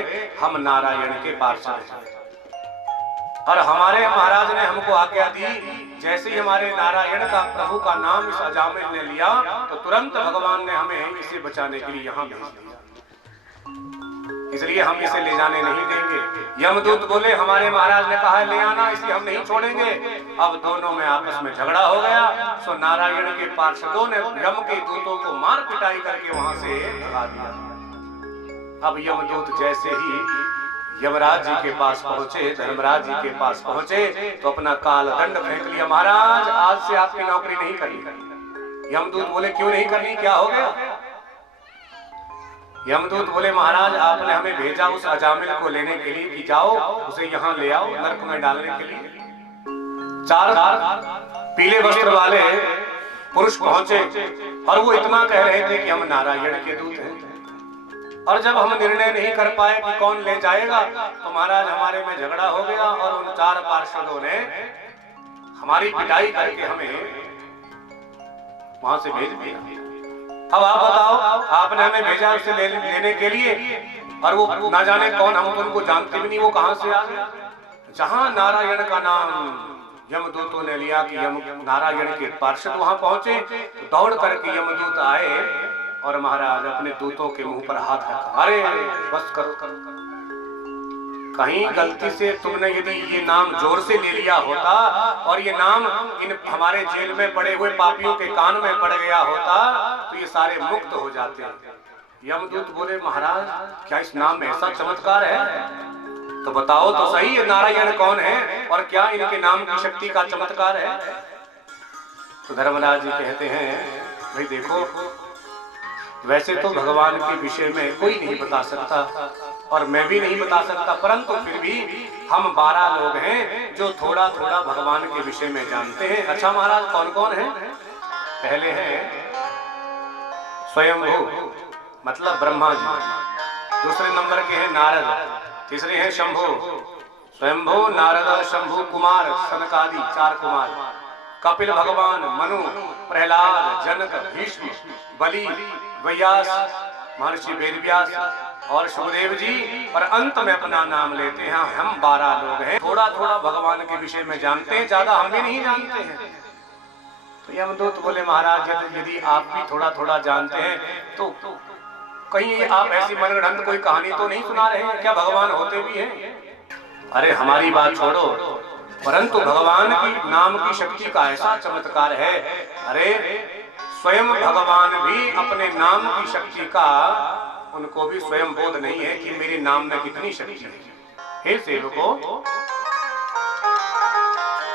हम नारायण के पार्षद हैं, और हमारे महाराज ने हमको आज्ञा दी जैसे ही हमारे नारायण का प्रभु का नाम इस अजामिल ने लिया तो तुरंत भगवान ने हमें इसे बचाने के लिए यहाँ भेज दिया, इसलिए हम इसे ले जाने नहीं देंगे। यमदूत बोले हमारे महाराज ने कहा है ले आना, इसलिए हम नहीं छोड़ेंगे। अब दोनों में आपस में झगड़ा हो गया, सो नारायण के पार्षदों ने यम के दूतों को मार पिटाई करके वहां से भगा दिया। अब यमदूत जैसे ही यमराज जी के पास पहुंचे, धर्मराज जी के पास पहुंचे तो अपना काल दंड फेंक लिया, महाराज आज से आपकी नौकरी नहीं करनी। यमदूत बोले क्यों नहीं करनी, क्या हो गया? यमदूत बोले महाराज आपने हमें भेजा उस अजामिल को लेने के लिए कि जाओ उसे यहाँ ले आओ नरक में डालने के लिए। चार पीले वस्त्र वाले पुरुष पहुंचे और वो इतना कह रहे थे कि हम नारायण के दूत हैं, और जब हम निर्णय नहीं कर पाए कि कौन ले जाएगा तो महाराज हमारे में झगड़ा हो गया और उन चार पार्षदों ने हमारी पिटाई करके हमें वहां से भेज दिया। अब आप बताओ आपने हमें भेजा उसे लेने के लिए, और वो ना जाने कौन, हम उनको जानते भी नहीं, वो कहां से आ गया। जहां नारायण का नाम यमदूतों ने लिया कि यम नारायण के पार्षद वहां पहुंचे तो दौड़ करके यमदूत आए और महाराज अपने दूतों के मुंह पर हाथ रखा, अरे बस करो, कहीं गलती से तुमने यदि ये नाम जोर से ले लिया होता और ये नाम इन हमारे जेल में पड़े हुए पापियों के कान में पड़ गया होता तो ये सारे मुक्त हो जाते। यमदूत बोले महाराज क्या इस नाम में ऐसा चमत्कार है? तो बताओ तो सही ये नारायण कौन है और क्या इनके नाम की शक्ति का चमत्कार है? तो धर्मराज जी कहते हैं भाई देखो, वैसे तो भगवान के विषय में कोई नहीं बता सकता और मैं भी नहीं बता सकता, परंतु फिर भी हम 12 लोग हैं जो थोड़ा थोड़ा भगवान के विषय में जानते हैं। अच्छा महाराज कौन कौन है? पहले है स्वयंभू मतलब ब्रह्मा जी, दूसरे नंबर के हैं नारद, तीसरे हैं शंभु, स्वयंभू नारद शंभु कुमार सनकादि 4 कुमार, कपिल भगवान, मनु, प्रहलाद, जनक, भीष्म, बलि, व्यास, महर्षि वेदव्यास और सुखदेव जी, और अंत में अपना नाम लेते हैं हम 12 लोग हैं। थोड़ा थोड़ा भगवान के विषय में जानते हैं, ज्यादा हम भी नहीं जानते हैं। तो यमदूत बोले महाराज यदि आप भी थोड़ा थोड़ा जानते हैं तो कहीं आप ऐसी मनगढ़ंत कोई कहानी तो नहीं सुना रहे हैं क्या? भगवान होते भी हैं? अरे हमारी बात छोड़ो, परंतु भगवान की नाम की शक्ति का ऐसा चमत्कार है, अरे स्वयं भगवान भी अपने नाम की शक्ति का उनको भी स्वयं बोध नहीं है कि मेरे नाम में कितनी शक्ति है। हे सेवकों,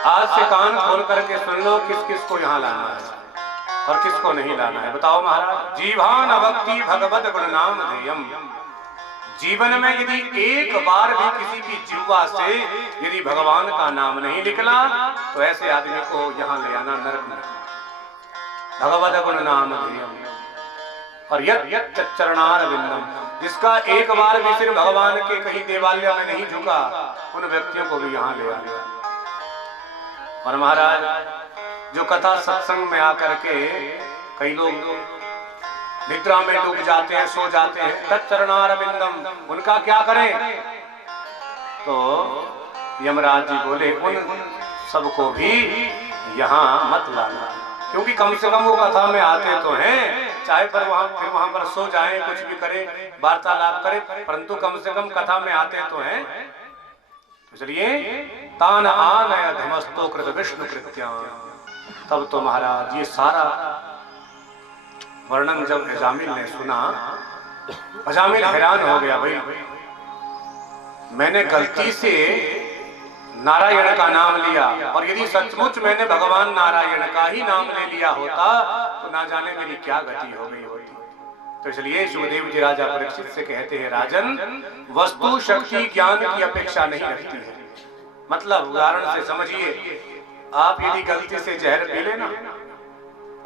आज से कान खोल करके सुन लो किस किस को यहाँ लाना है और किसको नहीं लाना है। बताओ महाराज। जीवान भक्ति भगवत गुण नाम ध्येयम, जीवन में यदि एक बार भी किसी की जिह्वा से यदि भगवान का नाम नहीं निकला तो ऐसे आदमी को यहाँ ले आना नरक में। भगवत गुण नाम ध्येयम, और यत् चरणारविंदम, जिसका एक बार भी सिर्फ भगवान के कहीं देवालय में नहीं झुका उन व्यक्तियों को भी यहाँ ले आना। और महाराज जो कथा सत्संग में आकर के कई लोग निद्रा में डूब जाते हैं, सो जाते हैं, तच्चरणारविंदम, उनका क्या करें? तो यमराज जी बोले उन सबको भी यहाँ मत लाना, क्योंकि कम से कम वो कथा में आते तो हैं, चाहे पर वहां पर सो जाएं, कुछ भी करें, वार्तालाप करें, परंतु कम से कम कथा में आते तो हैं। इसलिए तान आनय धमस्तो कृत विष्णु कृत्या। तब तो महाराज ये सारा वर्णन जब अजामिल ने सुना, अजामिल हैरान हो गया, भाई मैंने गलती से नारायण का नाम लिया और यदि सचमुच मैंने भगवान नारायण का ही नाम ले लिया होता तो ना जाने मेरी क्या गति हो गई होती। तो इसलिए सुखदेव जी राजा परीक्षित से कहते हैं राजन, वस्तु शक्ति ज्ञान की अपेक्षा नहीं रखती है। मतलब उदाहरण से समझिए, आप यदि गलती से जहर पी लेना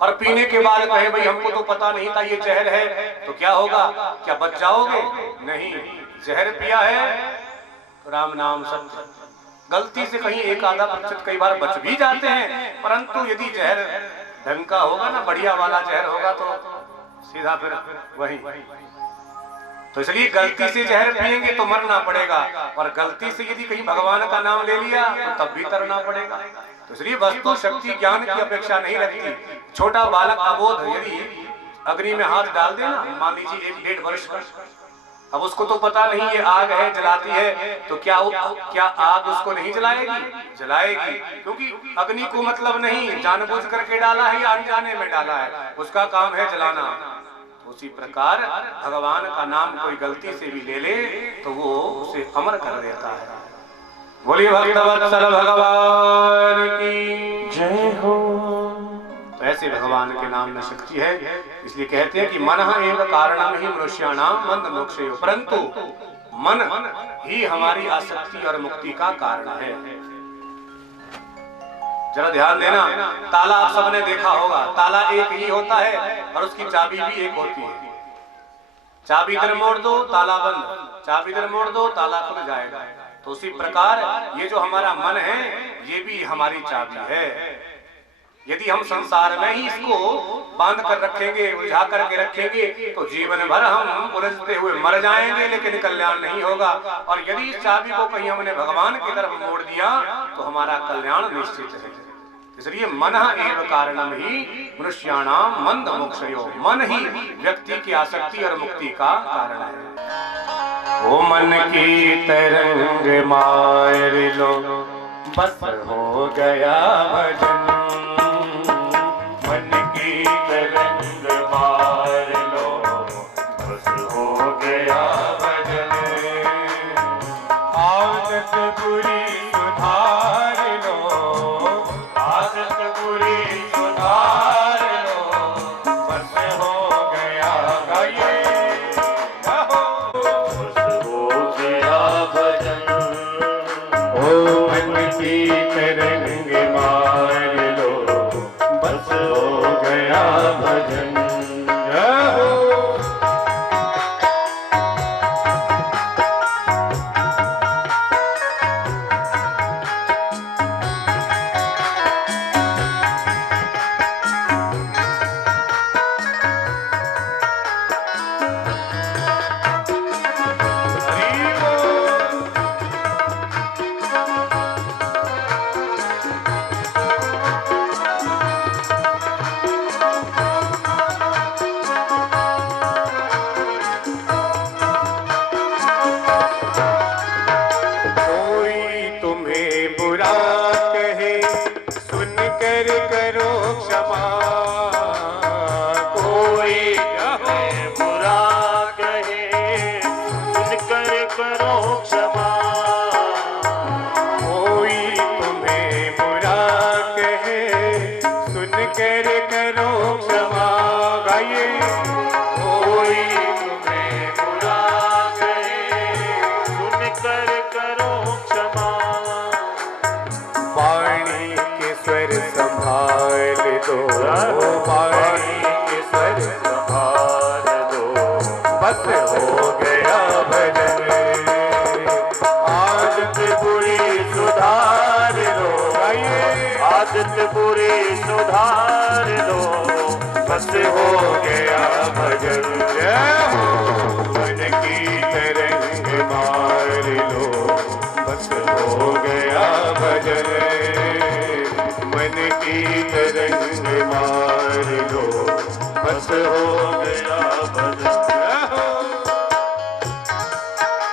और पीने के बाद कहे भाई हमको तो पता नहीं था ये जहर है, तो क्या होगा? क्या बच जाओगे? नहीं, जहर पिया है तो राम नाम सत्य। गलती से कहीं एक आधा प्रतिशत कई बार बच भी जाते हैं, परंतु यदि जहर ढंग का होगा ना, बढ़िया वाला जहर होगा तो सीधा फिर वही। तो इसलिए गलती से जहर पिएंगे तो मरना पड़ेगा, और गलती से यदि कहीं भगवान का नाम ले लिया तो तब भी तरना पड़ेगा। तो इसलिए वस्तु शक्ति ज्ञान की अपेक्षा नहीं रखती। छोटा बालक अबोध यदि अग्नि में हाथ डाल देना, मान लीजिए 1-1.5 वर्ष का, अब उसको तो पता नहीं ये आग है जलाती है, तो क्या आग उसको नहीं जलाएगी? जलाएगी, क्योंकि अग्नि को मतलब नहीं जानबूझ करके डाला है या अनजाने में डाला है, उसका काम है जलाना। उसी प्रकार भगवान का नाम कोई गलती से भी ले ले तो वो उसे अमर कर देता है। बोलिए भक्तवत्सल भगवान की जय हो। तो ऐसे भगवान के नाम में शक्ति है, इसलिए कहते हैं कि मनः एव कारणम ही मनुष्याणाम बंध मोक्षयो, परंतु मन ही हमारी आसक्ति और मुक्ति का कारण है। जरा ध्यान देना, ताला आप सबने देखा होगा, ताला एक ही होता है और उसकी चाबी भी एक होती है। चाबी इधर मोड़ दो ताला बंद, चाबी इधर मोड़ दो ताला खुल जाएगा। तो उसी प्रकार ये जो हमारा मन है ये भी हमारी चाबी है। यदि हम संसार में ही इसको बांध कर रखेंगे, उलझा करके रखेंगे, तो जीवन भर हम उलझते हुए मर जाएंगे, लेकिन कल्याण नहीं होगा। और यदि इस चाबी को कहीं हमने भगवान की तरफ मोड़ दिया तो हमारा कल्याण निश्चित है। इसलिए मनः एव कारणम ही मनुष्याणाम बंध मोक्षयो, मन ही व्यक्ति की आसक्ति और मुक्ति का कारण है। ओ मन की तरंग मार लो, बस हो गया भजन। मन की तरंग मार लो, बस हो गया भजन। आदत बुरी सुधार लो, आदत बुरी सुधार लो, बस हो गया गाये बस हो गया भजन। ओ मन की तरंग मार लो, बस हो गया भजन। बुरी सुधार लो, बस हो गया भजन। मन की तरंग मार लो, बस हो गया भजन। मन की तरंग मार लो, बस हो गया भजन।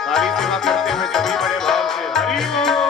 सारी सेवा करते हुए सभी बड़े भाव से हरि बोल।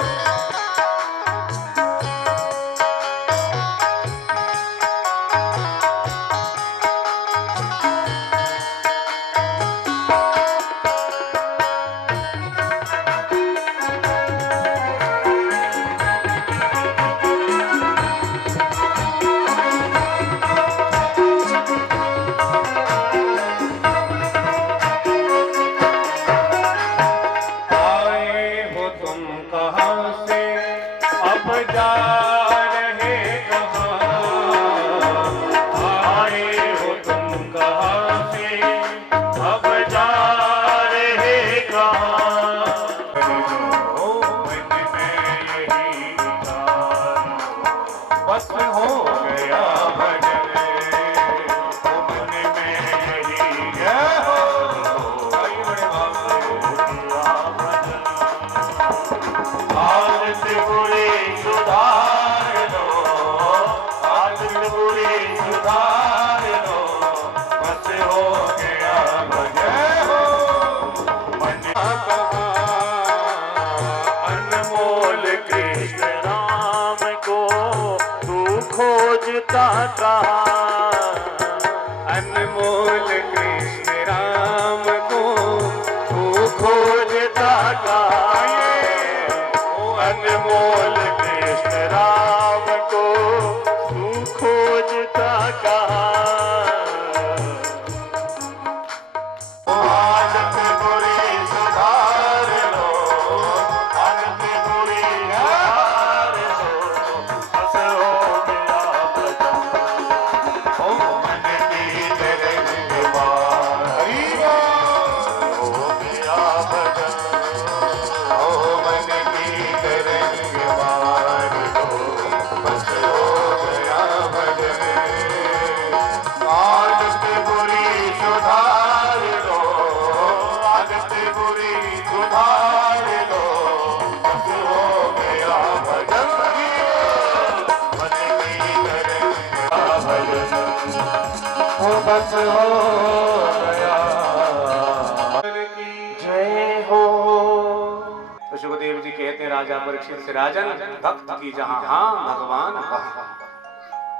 राजा परीक्षित से राजन भक्त की जहां हाँ भगवान वहां।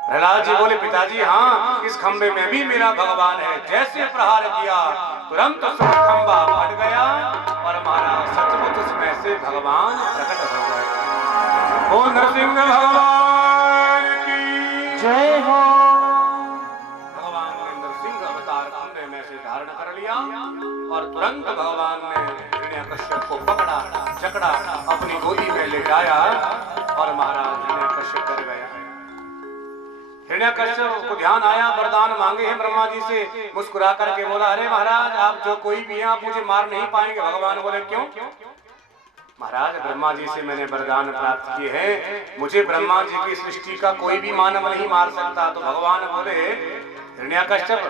प्रहलाद जी बोले पिताजी हाँ इस खंबे में भी मेरा भगवान है। जैसे प्रहार किया तुरंत खंबा फट गया और महाराज सचमुच उसमें से भगवान प्रकट हो गए। ओ नरसिंह भगवान की जय हो। भगवान ने नरसिंह अवतार खंबे में से धारण कर लिया और तुरंत भगवान ने हिरण्यकश्यप को पकड़ा जकड़ा अपनी गोदी में लेटाया और महाराज हिरण्यकश्यप कर गया। हिरण्यकश्यप को ध्यान आया, वरदान मांगे हैं ब्रह्मा जी से, मुस्कुरा करके बोला अरे महाराज आप जो कोई भी हैं आप मुझे मार नहीं पाएंगे। भगवान बोले क्यों? महाराज ब्रह्मा जी से मैंने वरदान प्राप्त किए हैं, मुझे ब्रह्मा जी की सृष्टि का कोई भी मानव नहीं मार सकता। तो भगवान बोले हिरण्यकश्यप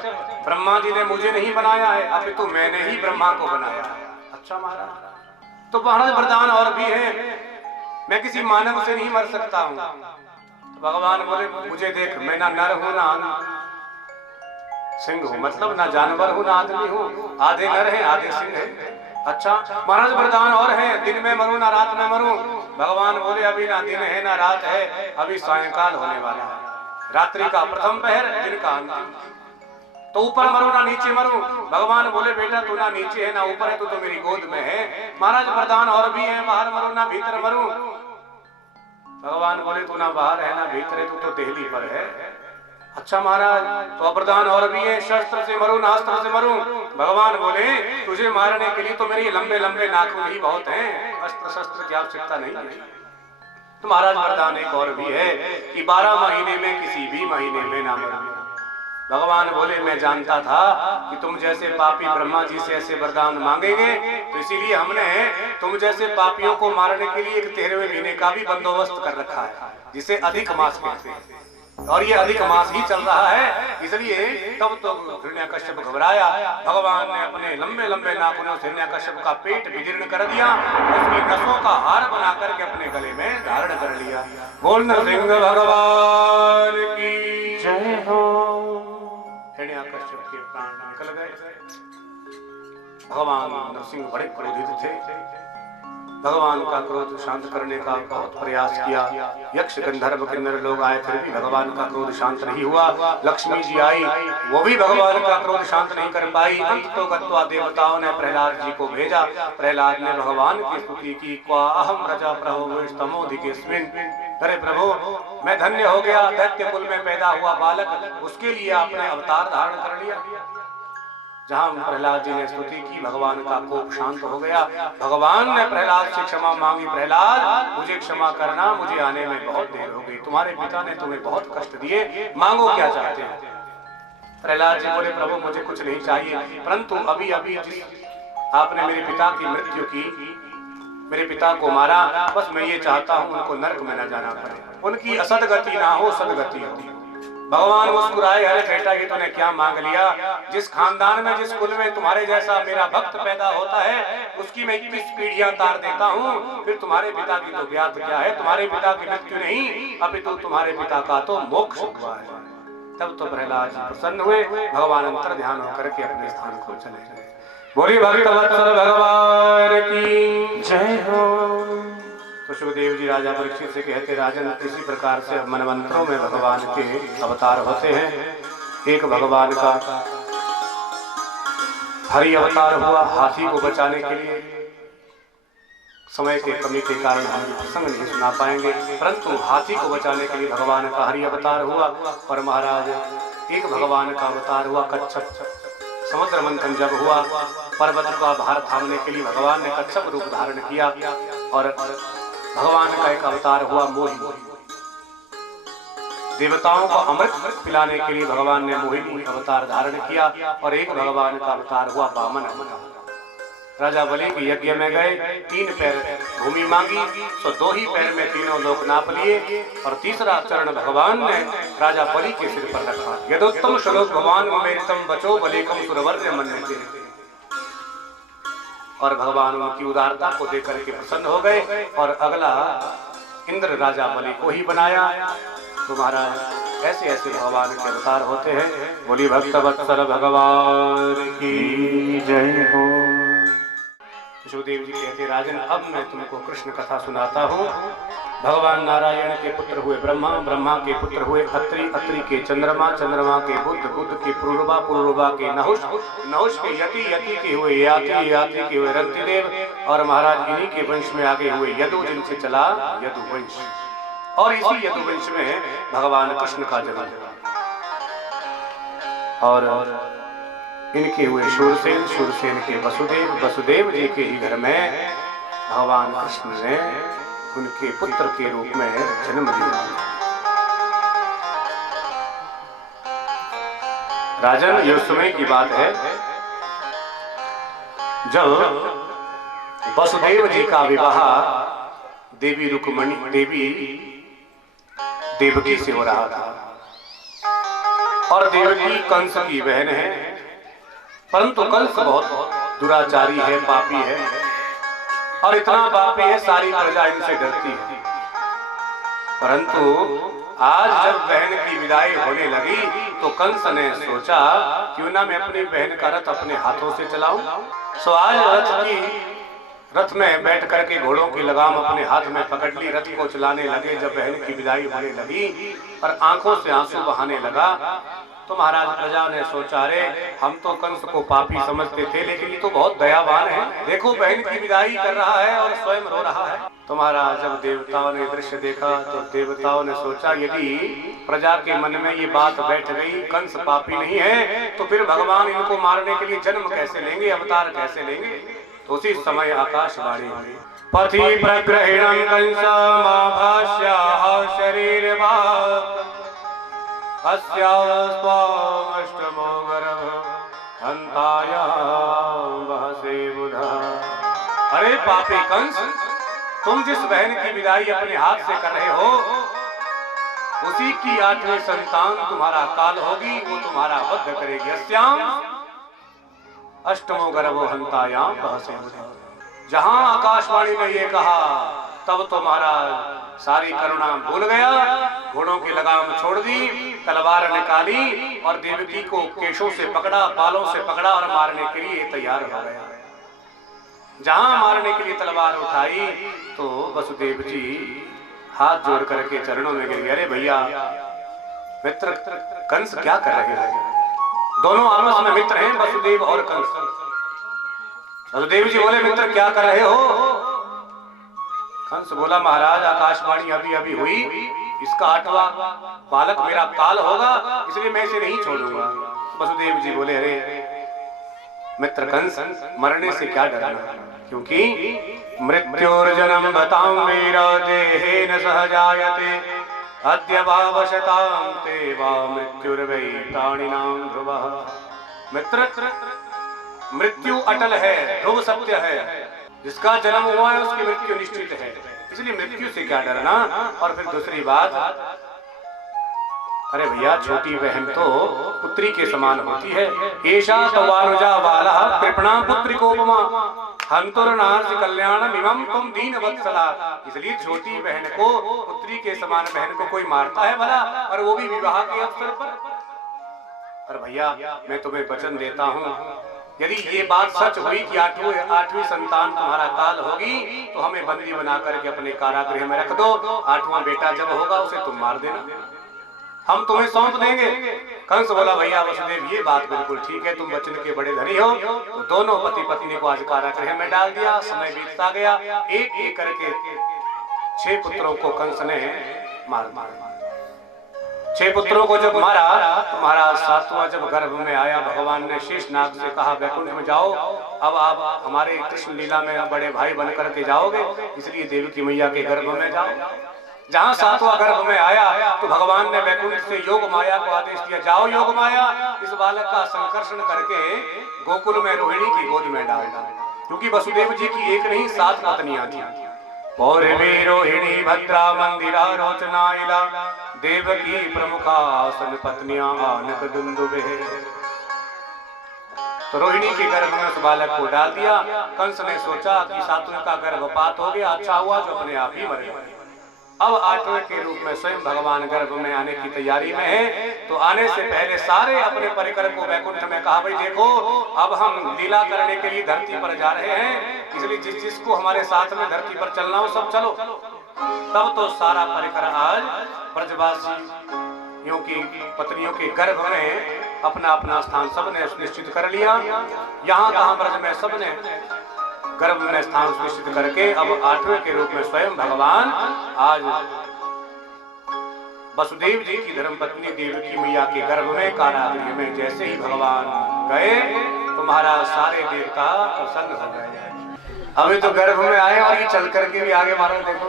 ब्रह्मा जी ने मुझे नहीं बनाया है, अपितु मैंने ही ब्रह्मा को बनाया है। अच्छा महाराज तो महाराज वरदान और भी है, मैं किसी मानव से नहीं मर सकता हूँ। भगवान बोले मुझे देख मैं ना नर हूं ना सिंह हूं, मतलब ना जानवर हूं ना आदमी हूं, आधे नर है आधे सिंह है। अच्छा महाराज वरदान और है, दिन में मरूं ना रात में मरूं। भगवान बोले अभी ना दिन है ना रात है, अभी सायंकाल होने वाला है, रात्रि का प्रथम पहर दिन का अंतिम। तो ऊपर मरूं ना नीचे मरूं। भगवान बोले बेटा तू ना नीचे है ना ऊपर है, तू तो मेरी गोद में है। महाराज वरदान और भी है, बाहर मरूं ना भीतर मरूं। भगवान बोले तू ना बाहर है ना भीतर है, तू तो देहली पर है। अच्छा महाराज तो वरदान और भी है, शस्त्र से मरूं ना अस्त्र से मरूं। भगवान बोले तुझे मारने के लिए तो मेरे लंबे लंबे नाखून ही बहुत हैं, अस्त्र शस्त्र की आवश्यकता नहीं है। तो महाराज वरदान एक और भी है कि 12 महीने में किसी भी महीने में ना मरूं। भगवान बोले मैं जानता था कि तुम जैसे पापी ब्रह्मा जी से ऐसे वरदान मांगेंगे, तो इसीलिए हमने तुम जैसे पापियों को मारने के लिए एक 13वें महीने का भी बंदोबस्त कर रखा है, जिसे अधिक मास कहते हैं। और ये अधिक मास ही चल रहा है, इसलिए तब तो हिरण्यकश्यप घबराया। भगवान ने अपने लंबे लंबे नाखूनों से हिरण्यकश्यप का पेट विदीर्ण कर दिया, उसकी नसों का हार बना करके अपने गले में धारण कर लिया। बोल नरसिंह भगवान की जय हो। हिरण्यकश्यप के प्राण निकल गए। भगवान नरसिंह बड़े क्रोधित थे, भगवान का क्रोध शांत करने का बहुत प्रयास किया। यक्ष गंधर्व किन्नर लोग आए फिर भी भगवान का क्रोध शांत नहीं हुआ। लक्ष्मी जी आई, वो भी भगवान का क्रोध शांत नहीं कर पाई। अंत तो गत्वा देवताओं ने प्रहलाद जी को भेजा। प्रहलाद ने भगवान की स्तुति की, क्वा अहम रजा प्रभो स्तमोधिकेस्मिन्। अरे प्रभु मैं धन्य हो गया, दैत्य कुल में पैदा हुआ बालक, उसके लिए आपने अवतार धारण कर लिया। जहां प्रहलाद जी ने स्तुति की भगवान का कोप शांत हो गया। भगवान ने प्रहलाद से क्षमा मांगी, प्रहलाद मुझे क्षमा करना, मुझे आने में बहुत देर हो गई, तुम्हारे पिता ने तुम्हें बहुत कष्ट दिए, मांगो क्या चाहते हो। प्रहलाद जी बोले प्रभु मुझे कुछ नहीं चाहिए, परंतु अभी अभी जिस आपने मेरे पिता की मृत्यु की, मेरे पिता को मारा, बस मैं ये चाहता हूँ उनको नरक में न जाना पड़े, उनकी असदगति ना हो सदगति हो। भगवान मुस्कुराए, अरे बेटा ये तूने क्या मांग लिया, जिस खानदान में जिस कुल में तुम्हारे जैसा मेरा भक्त पैदा होता है उसकी मैं 21 पीढ़ियां तार देता हूँ, फिर तुम्हारे पिता की तो व्याध क्या है, तुम्हारे पिता की मृत्यु नहीं अभी तो तुम्हारे पिता का तो मोक्ष हुआ है। तब तो प्रहलाद जी प्रसन्न हुए, भगवान अंतर ध्यान होकर के अपने स्थान को चले गए। बोली भक्तवत्सल भगवान की जय हो। तो सुखदेव जी राजा परीक्षित से कहते राजन इसी प्रकार से मनवंतरों में भगवान के अवतार होते हैं। एक भगवान का हरि अवतार हुआ हाथी को बचाने के लिए, समय के कमी के कारण हम प्रसंग नहीं सुना पाएंगे, परंतु हाथी को बचाने के लिए भगवान का हरि अवतार हुआ। और महाराज एक भगवान का अवतार हुआ कच्छप। समुद्र मंथन जब हुआ, पर्वत का भार थामने के लिए भगवान ने कच्छप रूप धारण किया। और भगवान का एक अवतार हुआ मोहिनी, देवताओं को अमृत पिलाने के लिए भगवान ने मोहिनी अवतार धारण किया। और एक भगवान का अवतार हुआ वामन अवतार। राजा बलि के यज्ञ में गए, 3 पैर भूमि मांगी, तो 2 ही पैर में तीनों लोग नाप लिए, और तीसरा चरण भगवान ने राजा बलि के सिर पर रखा। यदोत्तम श्लोक भगवान मेरितम बचो बलिकम सुरवर्य मन्यते। और भगवान उनकी उदारता को देख करके प्रसन्न हो गए, और अगला इंद्र राजा बलि को ही बनाया। तो महाराज ऐसे ऐसे भगवान के अवतार होते हैं। बोली भक्तवत्सल भगवान की जय हो। सुदेव जी कहते राजन अब मैं तुमको कृष्ण कथा सुनाता हूँ। भगवान नारायण के पुत्र हुए ब्रह्मा, ब्रह्मा के पुत्र हुए अत्रि, अत्रि के चंद्रमा, चंद्रमा के बुध, बुध के पुरुरवा, पुरुरवा के नहुष, नहुष के यति, यति के हुए याति, याति के हुए रंतिदेव और महाराज इन्हीं के वंश में आगे हुए यदु, जिनसे चला यदुवंश। और इसी यदुवंश में भगवान कृष्ण का जन्म हुआ। और इनके हुए शूरसेन, शूरसेन के वसुदेव, वसुदेव जी के ही घर में भगवान कृष्ण ने उनके पुत्र के रूप में जन्म लिया। राजन ये समय की बात है जब वसुदेव जी का विवाह देवी रुक्मणी, देवी देवकी से हो रहा था। और देवकी कंस की बहन है, परंतु कंस बहुत दुराचारी है, पापी है और इतना पापी है सारी प्रजा इनसे डरती है। परंतु आज जब बहन की विदाई होने लगी तो कंस ने सोचा क्यों ना मैं अपनी बहन का रथ अपने हाथों से चलाऊं। सो आज रथ में बैठ करके घोड़ों की लगाम अपने हाथ में पकड़ ली, रथ को चलाने लगे। जब बहन की विदाई होने लगी और आंखों से आंसू बहाने लगा तो महाराज प्रजा ने सोचा अरे हम तो कंस को पापी समझते थे, लेकिन ये तो बहुत दयावान है, देखो बहन की विदाई कर रहा है और स्वयं रो रहा है। तो महाराज जब देवताओं ने दृश्य देखा तो देवताओं ने सोचा यदि प्रजा के मन में ये बात बैठ गई कंस पापी नहीं है तो फिर भगवान इनको मारने के लिए जन्म कैसे लेंगे, अवतार कैसे लेंगे। तो उसी समय आकाशवाणी हुई, पथि प्रग्रहिणं कंसमाभास्याः शरीरभाग अस्यास्त्वामष्टमो गर्भ हन्तायां वहसे बुधा। अरे पापी कंस, तुम जिस बहन की विदाई अपने हाथ से कर रहे हो उसी की 8वीं संतान तुम्हारा काल होगी, वो तुम्हारा वध करेगी। अस्याम अष्टमो गर्भो हन्तायां वहसे बुधा। जहां आकाशवाणी ने ये कहा तब तो महाराज सारी करुणा भूल गया, घोड़ों की लगाम छोड़ दी, तलवार निकाली और देवकी को केशों से पकड़ा, बालों से पकड़ा और मारने के लिए तैयार हो गया। जहां मारने के लिए तलवार उठाई तो वसुदेव जी हाथ जोड़ करके चरणों में गिर गए। अरे भैया मित्र कंस क्या कर रहे हैं? दोनों आपस में मित्र हैं, वसुदेव और कंस। वसुदेव जी बोले मित्र क्या कर रहे हो? कंस बोला महाराज आकाशवाणी अभी अभी हुई, इसका 8वां बालक मेरा काल होगा, इसलिए मैं इसे नहीं छोड़ूंगा। वसुदेव जी बोले अरे मित्र कंस मरने से क्या डरना, क्योंकि मृत्योर्जनम बताऊं मेरा देहेन सह जायते अद्य वावशतां ते वा मृत्युर्वै प्राणिनां ध्रुवः। मित्र मृत्यु अटल है, ध्रुव सत्य है, जिसका जन्म हुआ है उसकी मृत्यु निश्चित है, इसलिए मृत्यु से क्या डरना। और फिर दूसरी बात, अरे भैया छोटी बहन तो पुत्री के समान होती है। एषा तवानुजा बालः कृपणा पुत्रिकोपमा हंतुर्नार्य कल्याणम इमं तुम दीन वत्सला। इसलिए छोटी बहन को पुत्री के समान बहन को कोई मारता है भला, और वो भी विवाह के अवसर पर। और भैया मैं तुम्हें वचन देता हूँ यदि ये बात सच हुई कि 8वीं संतान तुम्हारा काल होगी तो हमें बंदी बना करके अपने कारागृह में रख दो। 8वां बेटा जब होगा उसे तुम मार देना, हम तुम्हें सौंप देंगे। कंस बोला भैया वसुदेव ये बात बिल्कुल ठीक है, तुम वचन के बड़े धनी हो। तो दोनों पति पत्नी को आज कारागृह में डाल दिया। समय बीतता गया, एक एक करके 6 पुत्रों को कंस ने मार मारा। 6 पुत्रों को जब मारा तो महाराज 7वां जब गर्भ में आया भगवान ने शेषनाग से कहा वैकुंठ में जाओ, अब आप हमारे कृष्ण लीला में बड़े भाई बन करके जाओगे, इसलिए देवकी मैया के गर्भ में जाओ। जहां 7वां गर्भ में आया तो भगवान ने वैकुंठ से योग माया को आदेश दिया, जाओ योग माया इस बालक का संकर्षण करके गोकुल में रोहिणी की गोद में डाल दो, क्योंकि वसुदेव जी की एक नहीं 7 पत्नियां थी। पौरवी रोहिणी भद्रा मंदिरा रोचनाइला देवकी प्रमुखासन पत्नियां आनक दुंदुबे। तो रोहिणी के गर्भ में उस बालक को डाल दिया। कंस ने सोचा कि 7वें का गर्भपात हो गया, अच्छा हुआ जो अपने आप ही मर गया। अब 8वें के रूप में स्वयं भगवान गर्भ में आने की तैयारी में है। तो आने से पहले सारे अपने परिकर को वैकुंठ में कहा, भाई देखो अब हम लीला करने के लिए धरती पर जा रहे हैं, इसलिए जिस जिसको हमारे साथ में धरती पर चलना हो सब चलो। तब तो सारा परिकर आज ब्रजवासियों की पत्नियों के गर्भ में अपना अपना स्थान सबने निश्चित कर लिया। यहाँ कहाँ ब्रज में सबने गर्भ में स्थान सुनिश्चित करके अब 8वें के रूप में स्वयं भगवान आज वसुदेव जी की धर्मपत्नी देवकी मैया के गर्भ में कारागृह में जैसे ही भगवान गए तो महाराज सारे देवता प्रसन्न हो गए। अभी तो गर्भ में आए और ये चल करके भी आगे महाराज देखो,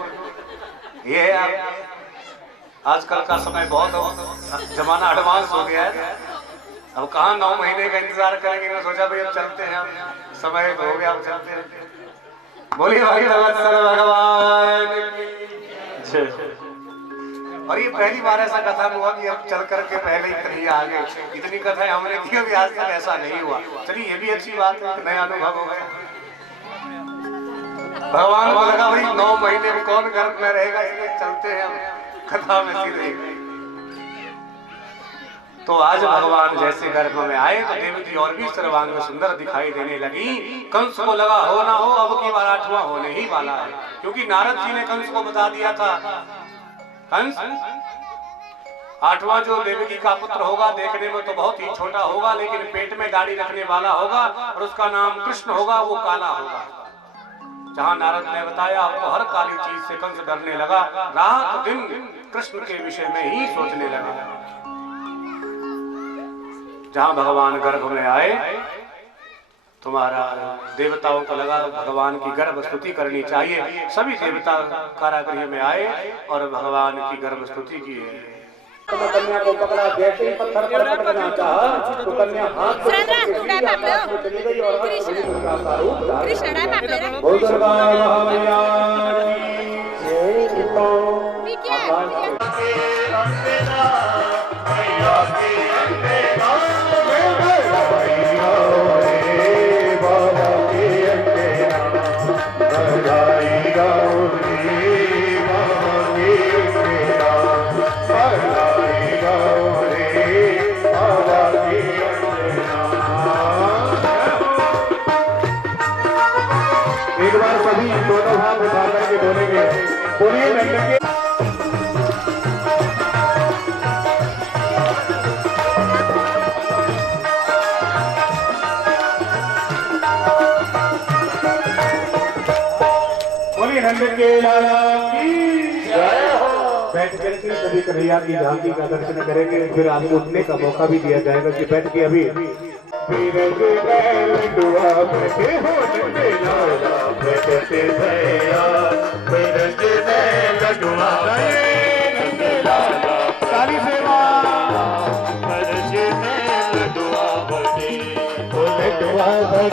ये है आजकल का समय बहुत जमाना एडवांस हो गया है। अब कहाँ 9 महीने का इंतजार करेंगे, मैं सोचा भाई अब चलते हैं, समय तो हो गया, अब चलते हैं। बोलिए भाई भगवान। और ये पहली बार ऐसा कथा हुआ कि अब चल करके पहले ही कन्हैया आ गए। इतनी कथाएं हमने की अभी आज तक ऐसा नहीं हुआ। चलिए ये भी अच्छी बात है, नया अनुभव हो गया। भगवान को लगा भाई 9 महीने में कौन गर्भ में रहेगा, इसलिए चलते हैं हम कथा में सीधे। तो आज भगवान जैसे गर्भ में आए तो देवकी और भी सर्वांग में सुंदर दिखाई देने लगी। कंस को लगा हो ना हो अब की बार 8वां होने ही वाला है, क्योंकि नारद जी ने कंस को बता दिया था कंस 8वां जो देवकी का पुत्र होगा देखने में तो बहुत ही छोटा होगा, लेकिन पेट में दाढ़ी रखने वाला होगा और उसका नाम कृष्ण होगा, वो काला होगा। जहां नारद ने बताया अब तो हर काली चीज से कंस डरने लगा, रात दिन कृष्ण के विषय में ही सोचने लगा। जहां भगवान गर्भ में आए तुम्हारा देवताओं को लगा भगवान की गर्भ स्तुति करनी चाहिए। सभी देवता कारागृह में आए और भगवान की गर्भ स्तुति की है। कन्या को पकड़ा, जैसे ही पत्थर पर पटकना चाहा तो कन्या हाथ से चली गई और कृष्ण एक बार सभी दोनों हाथ उठा करके बोलेंगे, बोलिए नंद के नंद के लाला की जय हो। बैठ करके सभी कन्हैया की झांकी का दर्शन करेंगे, फिर आपको उठने का मौका भी दिया जाएगा कि बैठ के अभी सारी सेवा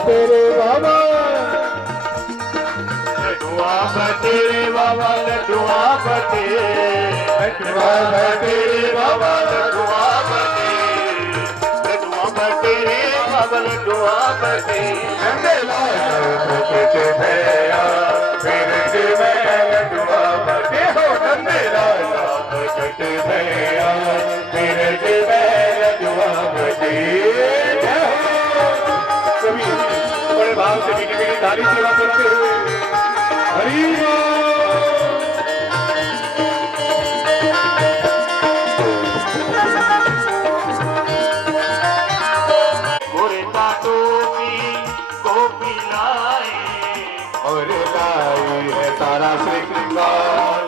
तेरे बाबा तेरे बाबा लड्डुआ बटे, लड्डुआ बटे बाबा लड्डुआ बटे, लड्डुआ बटे बाबा लड्डुआ बटे। नंदे लाला बटे भैया मेरे के मैं लड्डुआ बटे हो, नंदे लाला बटे भैया मेरे के मैं लड्डुआ बटे। सभी बड़े भाव से मीठी मीठी ताली सेवा करते हुए हरि गोरे काटो की गोपी लाई और लाई है तारा श्रृंगार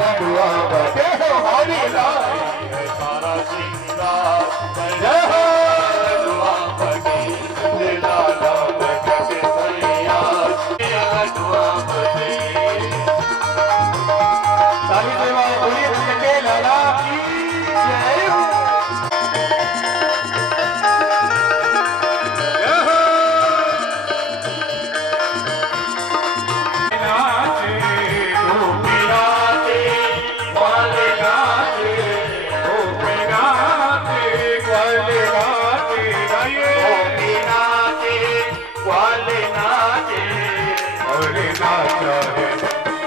लड्डुआ बटे हो, हरि लाई है तारा श्रृंगार लड्डुआ बटे लाला बटे भैया लड्डुआ बटे। सारी सेवा बोलिए नंद के लाला की जय हो।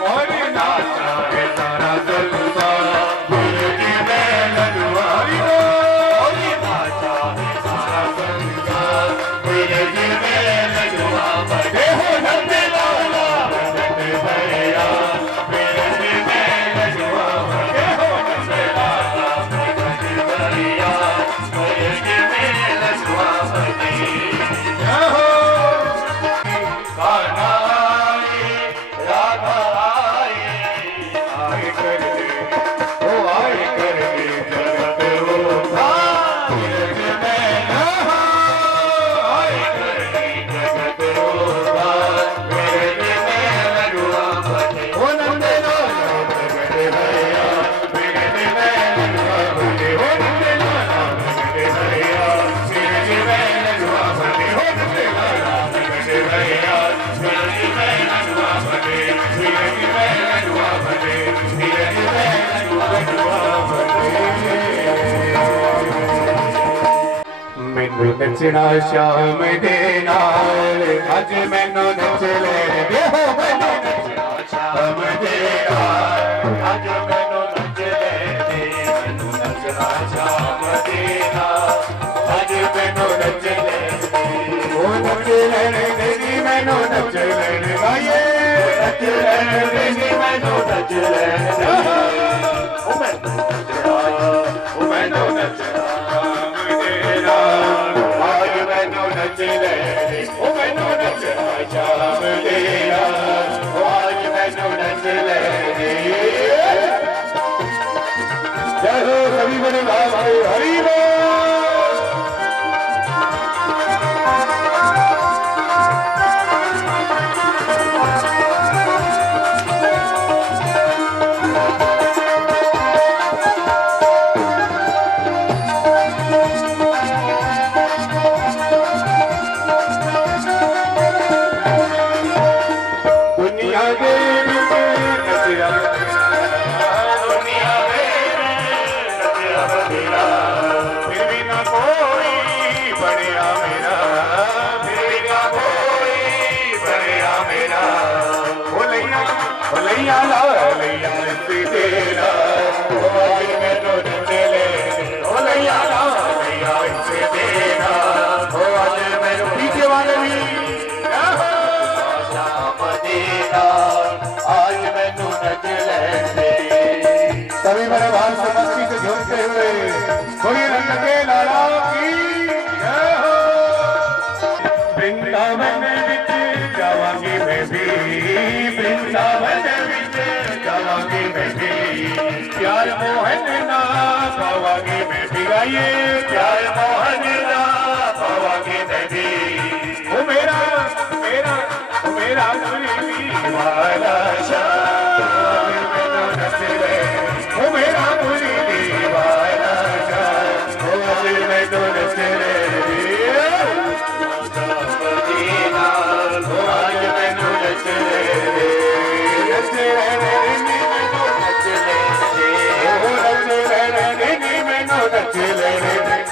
और नाचा है नचना श्याम दे नाल अज मैनू नच लेण दे हो मैनू नचना श्याम दे नाल अज मैनू नच लेण दे मैनू नचना श्याम दे नाल अज मैनू नच लेण दे ओ नच लेण दे नी मैनू नच लेण गाइए नच लेण दे नी मैनू नच लेण दे ओ मैनू नचना सभी बड़े भाई हरि बोल। सभी मेरे भाई से मस्ती से झूमते हुए कोई रंग के लाला की जय हो। वृंदावन विच जावांगी मैं भी वृंदावन विच जावांगी मैं भी प्यार मोहन ना पावांगी मैं भी गाइए प्यार मोहन ना पावांगी मैं भी ओ मेरा मेरा ओ मेरा मुरीदी वाला शाह मेरा मुरीदी वाला शाह ओ दिल में तो नचले मदीना ओ आज मैं तो नचले नचले ओ नचले मैं तो नचले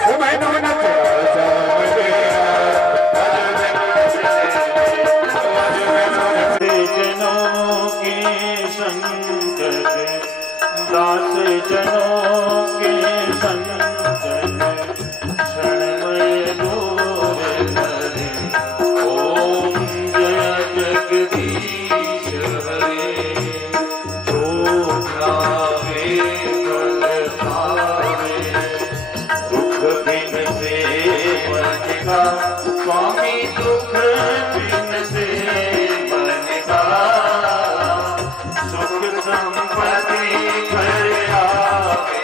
ओ मैं तो नचले दास जनों के संतन क्षणमय दूर करे ओम जय जगदीश हरे जो गावे फल पावे दुख बिन से मन का स्वामी दुख बिन से मन का सुख संपत्ति घर आवे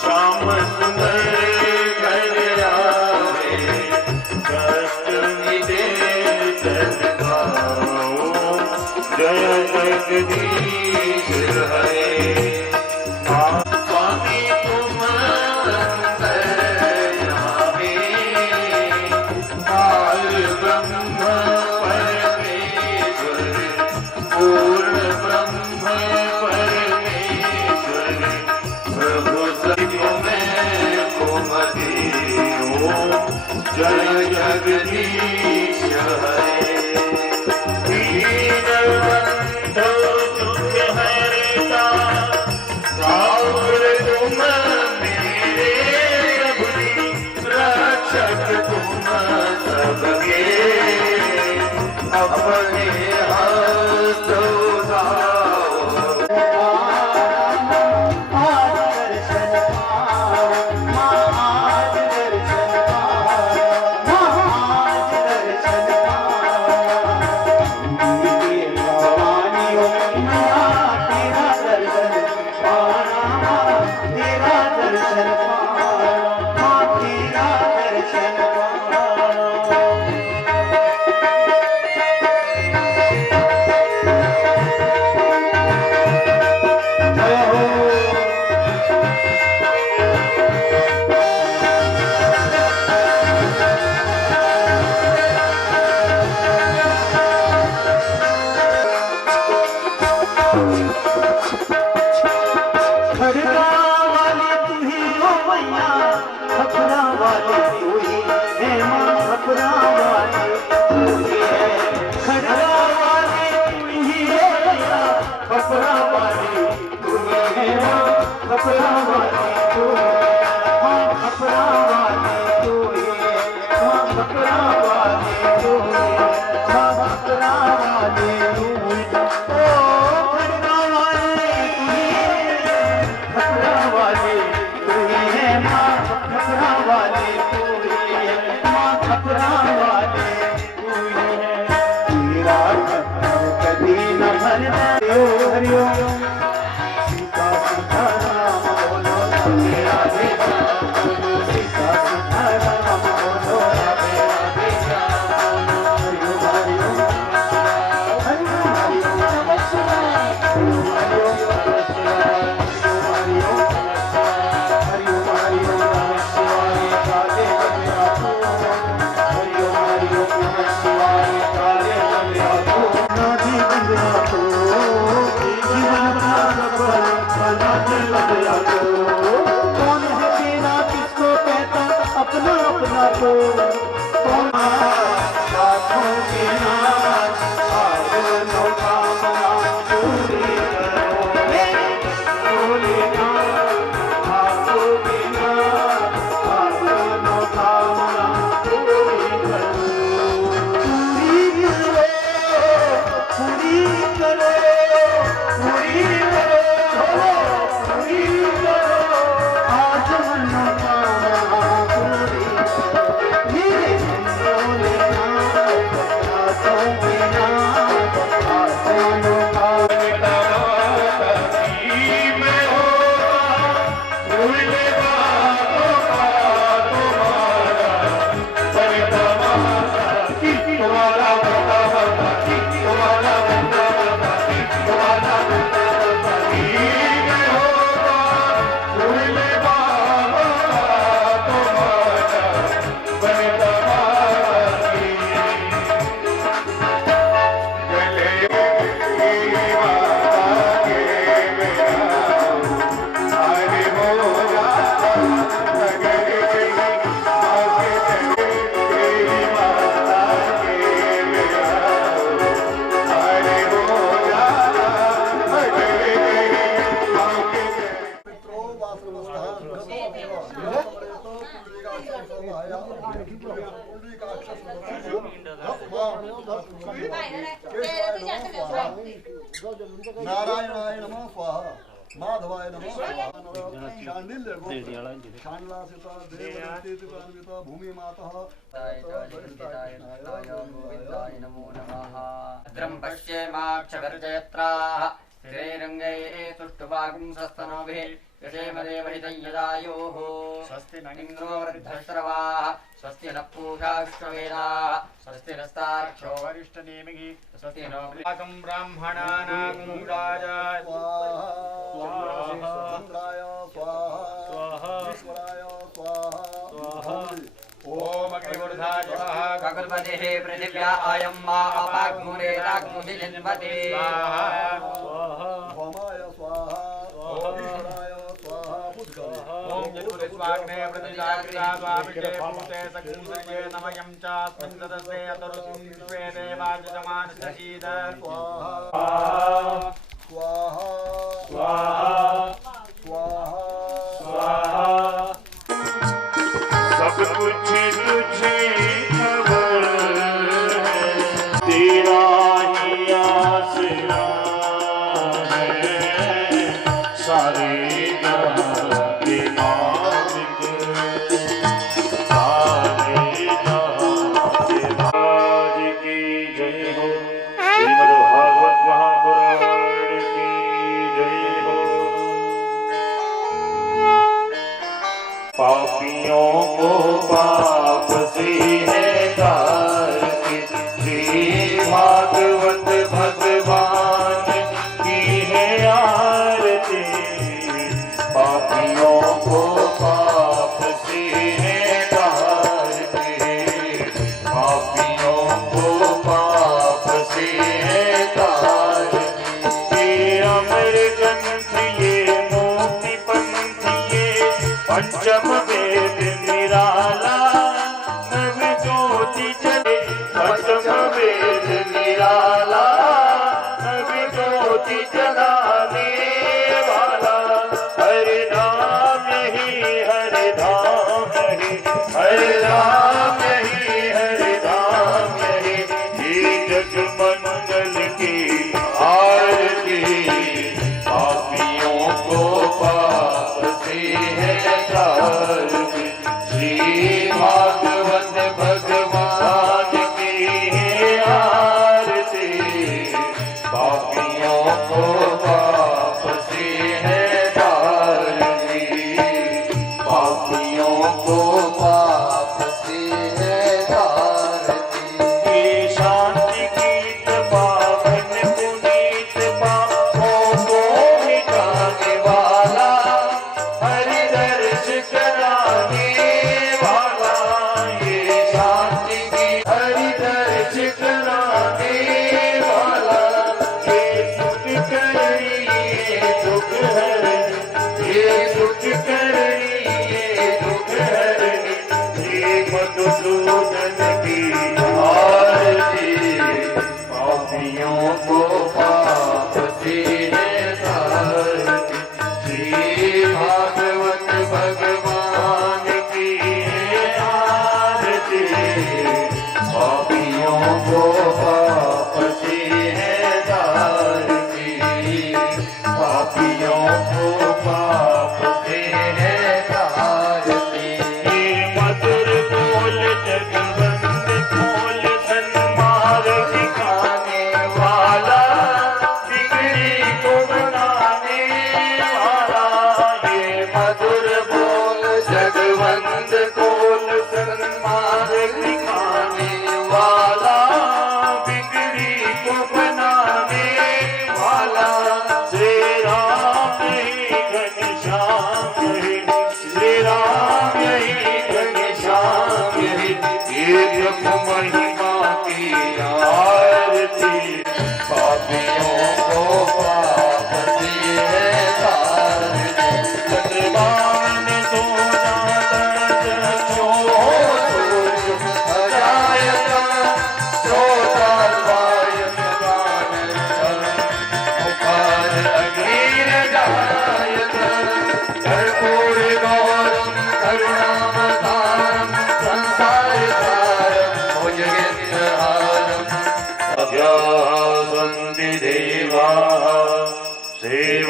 श्याम सुंदर घर आवे कष्ट मिटे जन गाओ जय जगदीश हरे स्वामी तुम अंतर्यामी काल ब्रह्म परमेश्वर पूर्ण ब्रह्म परमेश्वर प्रभु सत्य में कुमति ओम जय जगदीश हरे दीनबंधु दुख हरता राउर तुम मेरे प्रभु रक्षक तुम सबके अपने हस्त खपरा वाली तू ही है, खड़गा वाली तू ही है, खपरा वाली तू ही है, खपरा वाली तू ही है, हाँ खपरा वाली तू ही है, हाँ खपरा वाली तू ही है, हाँ खपरा वाली तू ही है, ओ खड़गा वाली तू ही है, खपरा वाली तू ही है, माँ खपरा वाली तू ही है, माँ खपरा वाली तू ही है, तेरा खप्पर कभी न भरना हरिओम सीता सीता राम बोलो राधे राधे श्याम बोलो सीता सीता राम बोलो राधे राधे श्याम बोलो हरिओम हरिओम हरिओम नमः शिवाय हरिओम नमः शिवाय हरिओम नमः शिवाय हरिओम हरिओम नमः शिवाय काले बंदिया तू हरिओम हरिओम नमः शिवाय काले बंदिया तू नाधी बंदिया तू जीवन बंदिया तू कौन है तेरा किसको कहता अपना अपना तो कौन लाखों के नाच आगनों का मना पूरी करो भोलेनाथ आगों के नाच आगनों का मना पूरी करो पूरी करो पूरी करो पूरी करो आज मनोकामना पूरी करो मेरे भोलेनाथ दासों के नाथ आज मनोकामना मैं होगा भूले बातों का तुम्हारा तुम्हारा तुम्हारा नारायणाय नमः स्वाहा माधवाय नमः स्वाहा शांडिल्य शांडलासिता देवदेवता भूमि मातः गोविन्दाय नमो नमः भद्रं पश्येमाक्षवर्जयत्राः स्थिरैरङ्गैः सुष्ठुवागुंसस्तनोभिः यशेमदेवहितं यदायुः स्वस्ति न इन्द्रो वृद्धश्रवाः स्वस्ति न पूषा विश्ववेदाः स्वस्ति नस्तार्क्ष्यो वरिष्ठनेमिः स्वस्ति नो ब्राह्मणानां राजाय ओम अग्निमूर्धाय स्वाहा गगनपतेः पृथिव्या अयं मा अपाग्मुरेराग्मुहि जन्मते स्वाहा भौमाय स्वाहा ईश्वराय स्वाहा ओम यत्पुरुषवाग्ने प्रतिजाग्रावाभिषे भूते सकुंसृजे नमयं चास्मिन् तदसे अतरुषं स्वे देवाजमानसहीद स्वाहा स्वाहा स्वाहा स्वाहा स्वाहा सब कुछ तुझे खबर तेरा ही आसरा है सारे जहां के मालिक सारे जहां के राज की जय हो श्रीमद् भागवत महापुराण की जय हो पापियों को पाप से है तारक श्री भागवत भगवान की है आरती पापियों को पाप से है तारक पापियों को पाप से है तारक ये अमर ग्रंथ ये मुक्ति पंथ ये पंचम वेद निराला नव ज्योति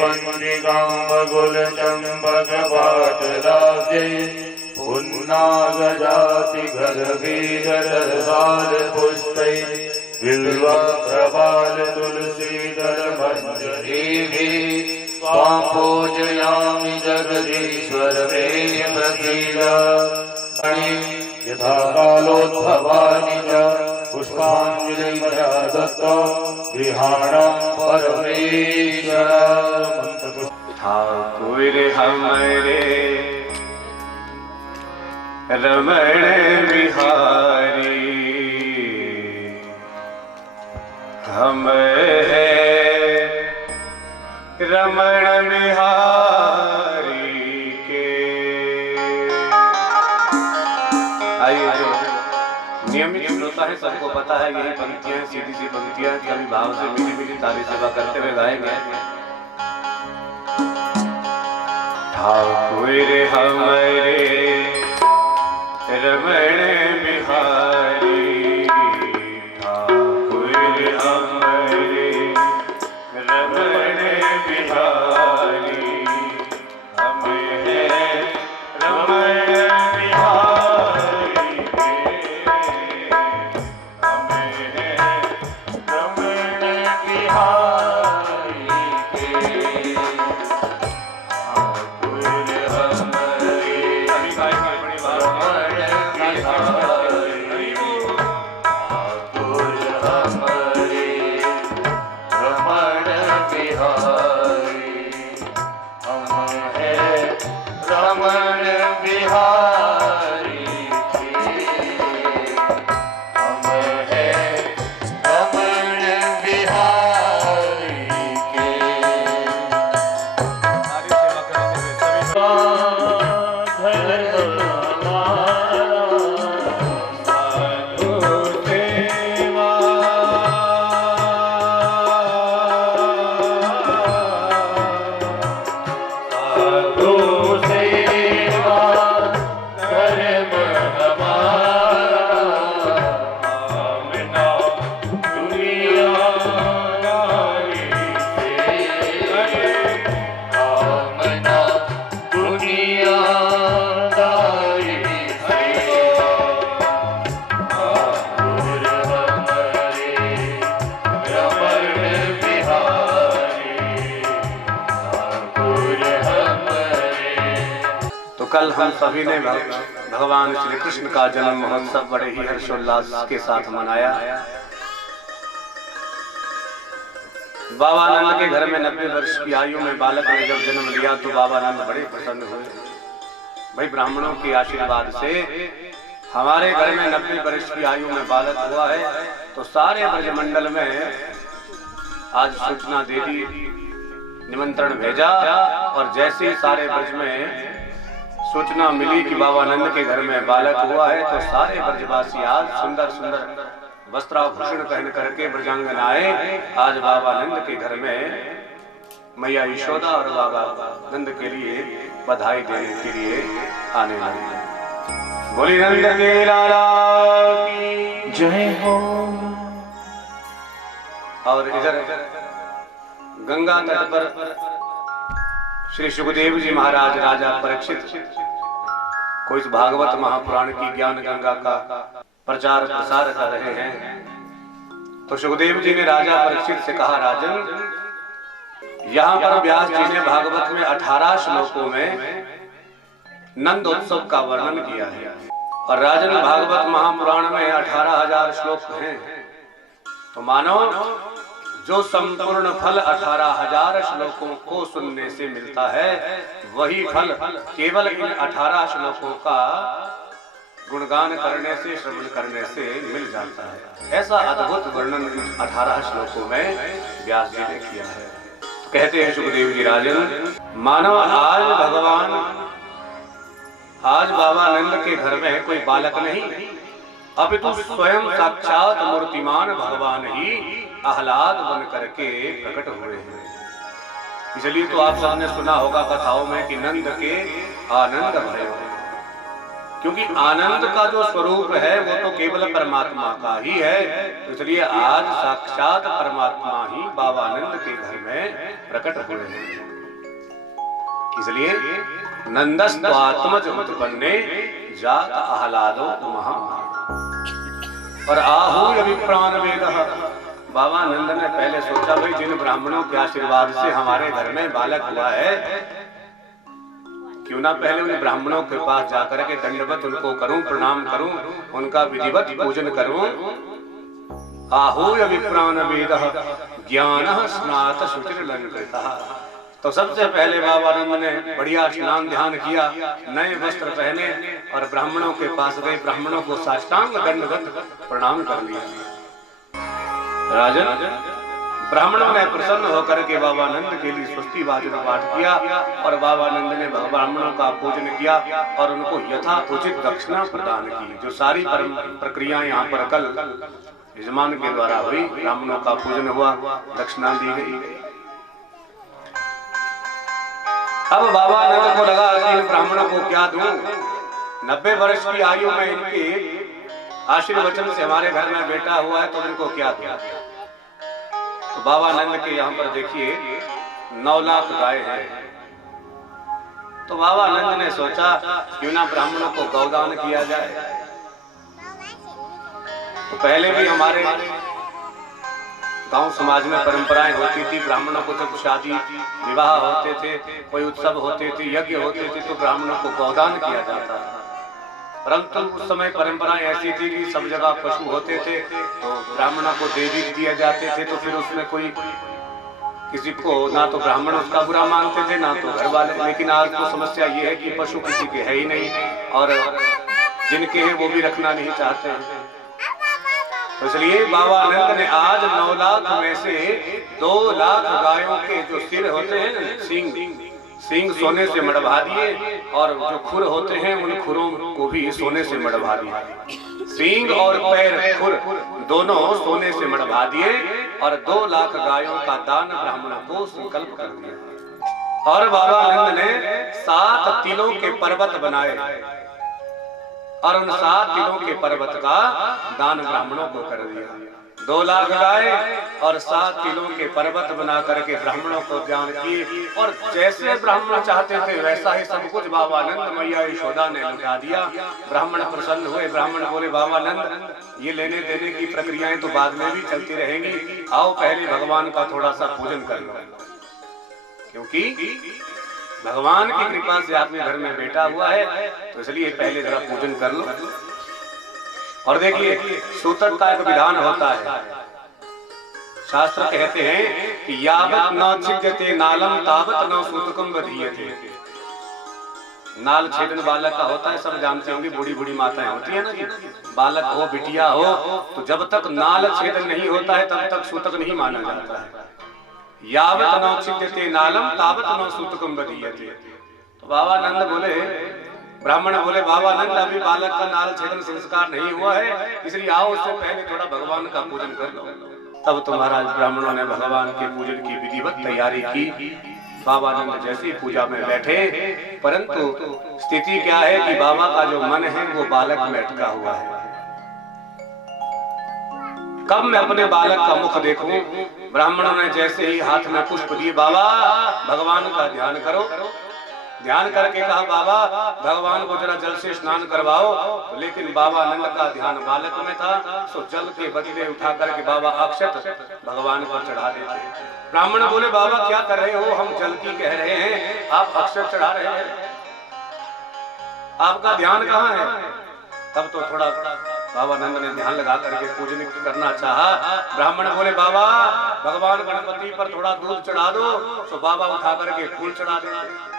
वंदिकां बगुल चंपक पाटलाब्जे पुन्नागजाति गर्भीधर साल पुष्पै बिल्वा प्रबाल तुलसीदल मंजरी स्वां पूजयामि जगदीश्वर मे प्रसीद यथा कालोद्भवानि च पुष्पाञ्जलि मया दत्ता गृहाणां परमेश्वर। ठाकुर हमरे रमण बिहारी हम है रमण बिहारी के। आइए, जो नियमित श्रोता है सबको पता है यही पंक्तियां सीधी सी पंक्तियां कभी भाव से मीठी मीठी ताली सेवा करते हुए गाएंगे। ठाकुर हमरे रमण बिहारी ठाकुर हमरे रमण बिहारी हम है रमण बिहारी के हम है रमण बिहारी के। ठाकुर हमरे अभी गाएंगे बड़ी बात कल हम सभी ने भगवान श्री कृष्ण का जन्म महोत्सव बड़े ही हर्षोल्लास के साथ मनाया। बाबा नंद के घर में 90 वर्ष की आयु में बालक ने जब जन्म लिया तो बाबा नंद बड़े प्रसन्न हुए। भाई ब्राह्मणों के आशीर्वाद से हमारे घर में 90 वर्ष की आयु में बालक हुआ है, तो सारे ब्रजमंडल में आज सूचना दे दी, निमंत्रण भेजा, और जैसे ही सारे ब्रज में सूचना मिली कि बाबा नंद के घर में बालक हुआ है, तो सारे ब्रजवासी आज सुंदर सुंदर वस्त्राभूषण पहन करके ब्रजांगनाएं आज बाबा नंद के घर में मैया यशोदा और बाबा नंद के लिए बधाई देने के लिए आने वाली है। बोली नंद के लाला की जय हो। और इधर गंगा तट पर श्री सुखदेव जी महाराज राजा परीक्षित को इस भागवत महापुराण की ज्ञान गंगा का प्रचार प्रसार कर रहे हैं। तो सुखदेव जी ने राजा परीक्षित से कहा, राजन, यहाँ पर व्यास जी ने भागवत में 18 श्लोकों में नंद उत्सव का वर्णन किया है, और राजन भागवत महापुराण में 18,000 श्लोक हैं। तो मानो जो संपूर्ण फल 18,000 श्लोकों को सुनने से मिलता है, वही फल केवल इन 18 श्लोकों का गुणगान करने से, श्रवण करने से मिल जाता है। ऐसा अद्भुत वर्णन 18 श्लोकों में व्यास जी ने किया है। तो कहते हैं सुखदेव जी, राजन, मानो आज बाबा नंद के घर में कोई बालक नहीं, अपितु स्वयं साक्षात मूर्तिमान भगवान ही आह्लाद बन करके प्रकट हुए हैं। इसलिए तो आप सबने सुना होगा कथाओं में कि नंद के आनंद भयो। क्योंकि आनंद का जो स्वरूप है वो तो केवल परमात्मा का ही है। इसलिए आज साक्षात परमात्मा ही बाबा आनंद के घर में प्रकट हुए हैं। इसलिए नंदस्त्वात्मज उत्पन्ने जात आह्लादो महा और आहूय विप्राण वेदः। बाबा नंद ने पहले सोचा भाई जिन ब्राह्मणों के आशीर्वाद से हमारे घर में बालक हुआ है, क्यों ना पहले उन ब्राह्मणों के पास जाकर के दंडवत उनको करूं, प्रणाम करूं, उनका विधिवत पूजन करूं। आहूय विप्राण वेदः ज्ञानः स्नात शुचिर्लंकृतः। तो सबसे पहले बाबा आनंद ने बढ़िया स्नान ध्यान किया, नए वस्त्र पहने और ब्राह्मणों के पास गए, ब्राह्मणों को साष्टांग दंडवत प्रणाम कर लिया। राजन ब्राह्मणों ने प्रसन्न होकर के बाबा आनंद के लिए स्तुति वाचन पाठ किया और बाबा आनंद ने ब्राह्मणों का पूजन किया और उनको यथा उचित दक्षिणा प्रदान की। जो सारी प्रक्रिया यहाँ पर कल यजमान के द्वारा हुई, ब्राह्मणों का पूजन हुआ, दक्षिणा दी गई। अब बाबा आनंद को लगा कि इन ब्राह्मणों को क्या दूं, 90 वर्ष की आयु में इनके आशीर्वचन से हमारे घर में बेटा हुआ है तो इनको क्या दूं। तो बाबा आनंद के यहाँ पर देखिए 9 लाख गाय हैं। तो बाबा आनंद ने सोचा क्यों ना ब्राह्मणों को गौदान किया जाए। तो पहले भी हमारे गांव समाज में परंपराएं होती थी, ब्राह्मणों को जब शादी विवाह होते थे, कोई उत्सव होते थे, यज्ञ होते थे तो ब्राह्मणों को गौदान किया जाता था। परंतु उस समय परंपराएं ऐसी थी कि सब जगह पशु होते थे तो ब्राह्मणों को देवी दिए जाते थे। तो फिर उसमें कोई किसी को ना तो ब्राह्मण उसका बुरा मानते थे ना तो घर वाले। लेकिन आज तो समस्या ये है कि पशु किसी के है ही नहीं और जिनके हैं वो भी रखना नहीं चाहते हैं। तो इसलिए बाबा आनंद ने आज 9 लाख में से 2 लाख गायों के जो सिर होते हैं सींग सोने से मढ़वा दिए और जो खुर होते हैं उन खुरों को भी सोने से मढ़वा दिए। सींग और पैर खुर दोनों सोने से मढ़वा दिए और 2 लाख गायों का दान ब्राह्मणों को संकल्प कर दिया। और बाबा आनंद ने 7 तिलों के पर्वत बनाए और उन 7 तिलों के पर्वत का दान ब्राह्मणों को कर दिया। 2 लाख गाय और 7 तिलों के पर्वत बना करके ब्राह्मणों को दान किए। और जैसे ब्राह्मण चाहते थे वैसा ही सब कुछ बाबा आनंद मैया यशोदा ने लुटा दिया। ब्राह्मण प्रसन्न हुए। ब्राह्मण बोले बाबा आनंद ये लेने देने की प्रक्रियाएं तो बाद में भी चलती रहेंगी, आओ पहले भगवान का थोड़ा सा पूजन कर लो, क्योंकि भगवान की कृपा से आपके घर में बेटा हुआ है तो इसलिए पहले जरा पूजन कर लो। और देखिए सूतक का एक विधान होता है। शास्त्र कहते हैं कि यावत न छिद्यते नालम तावत न सूतकम बधीयते। नाल छेदन बालक का होता है, सब जानते होंगे, बूढ़ी बूढ़ी माताएं होती है ना कि बालक हो बिटिया हो तो जब तक नाल छेदन नहीं होता है तब तक सूतक नहीं माना जाता है। यावत न छिद्यते नालम तावत न सूतकम बधीयते। तो बाबा आनंद बोले, ब्राह्मण बोले बाबा आनंद अभी बालक का नाल छेदन संस्कार नहीं हुआ है, इसलिए आओ उससे पहले थोड़ा भगवान का पूजन कर लो। तब तो महाराज ब्राह्मणों ने भगवान के पूजन की विधिवत तैयारी की। बाबा आनंद जैसे ही पूजा में बैठे, परंतु स्थिति क्या है कि बाबा का जो मन है वो बालक में अटका हुआ है। कब मैं अपने बालक का मुख देखूं। ब्राह्मणों ने जैसे ही हाथ में पुष्प दिए, बाबा भगवान का ध्यान करो। ध्यान करके कहा बाबा भगवान को जरा जल से स्नान करवाओ। तो लेकिन बाबा आनंद का ध्यान बालक में था, तो जल के बदले उठा करके बाबा अक्षत भगवान को चढ़ा देते। ब्राह्मण बोले बाबा क्या कर रहे हो, हम जल की कह रहे हैं, आप अक्षत चढ़ा रहे हैं, आपका ध्यान कहाँ है। तब तो थोड़ा बाबा आनंद ने ध्यान लगा करके पूजन करना चाहा। ब्राह्मण बोले बाबा भगवान गणपति पर थोड़ा दूध चढ़ा दो। तो बाबा उठा करके फूल चढ़ा देते।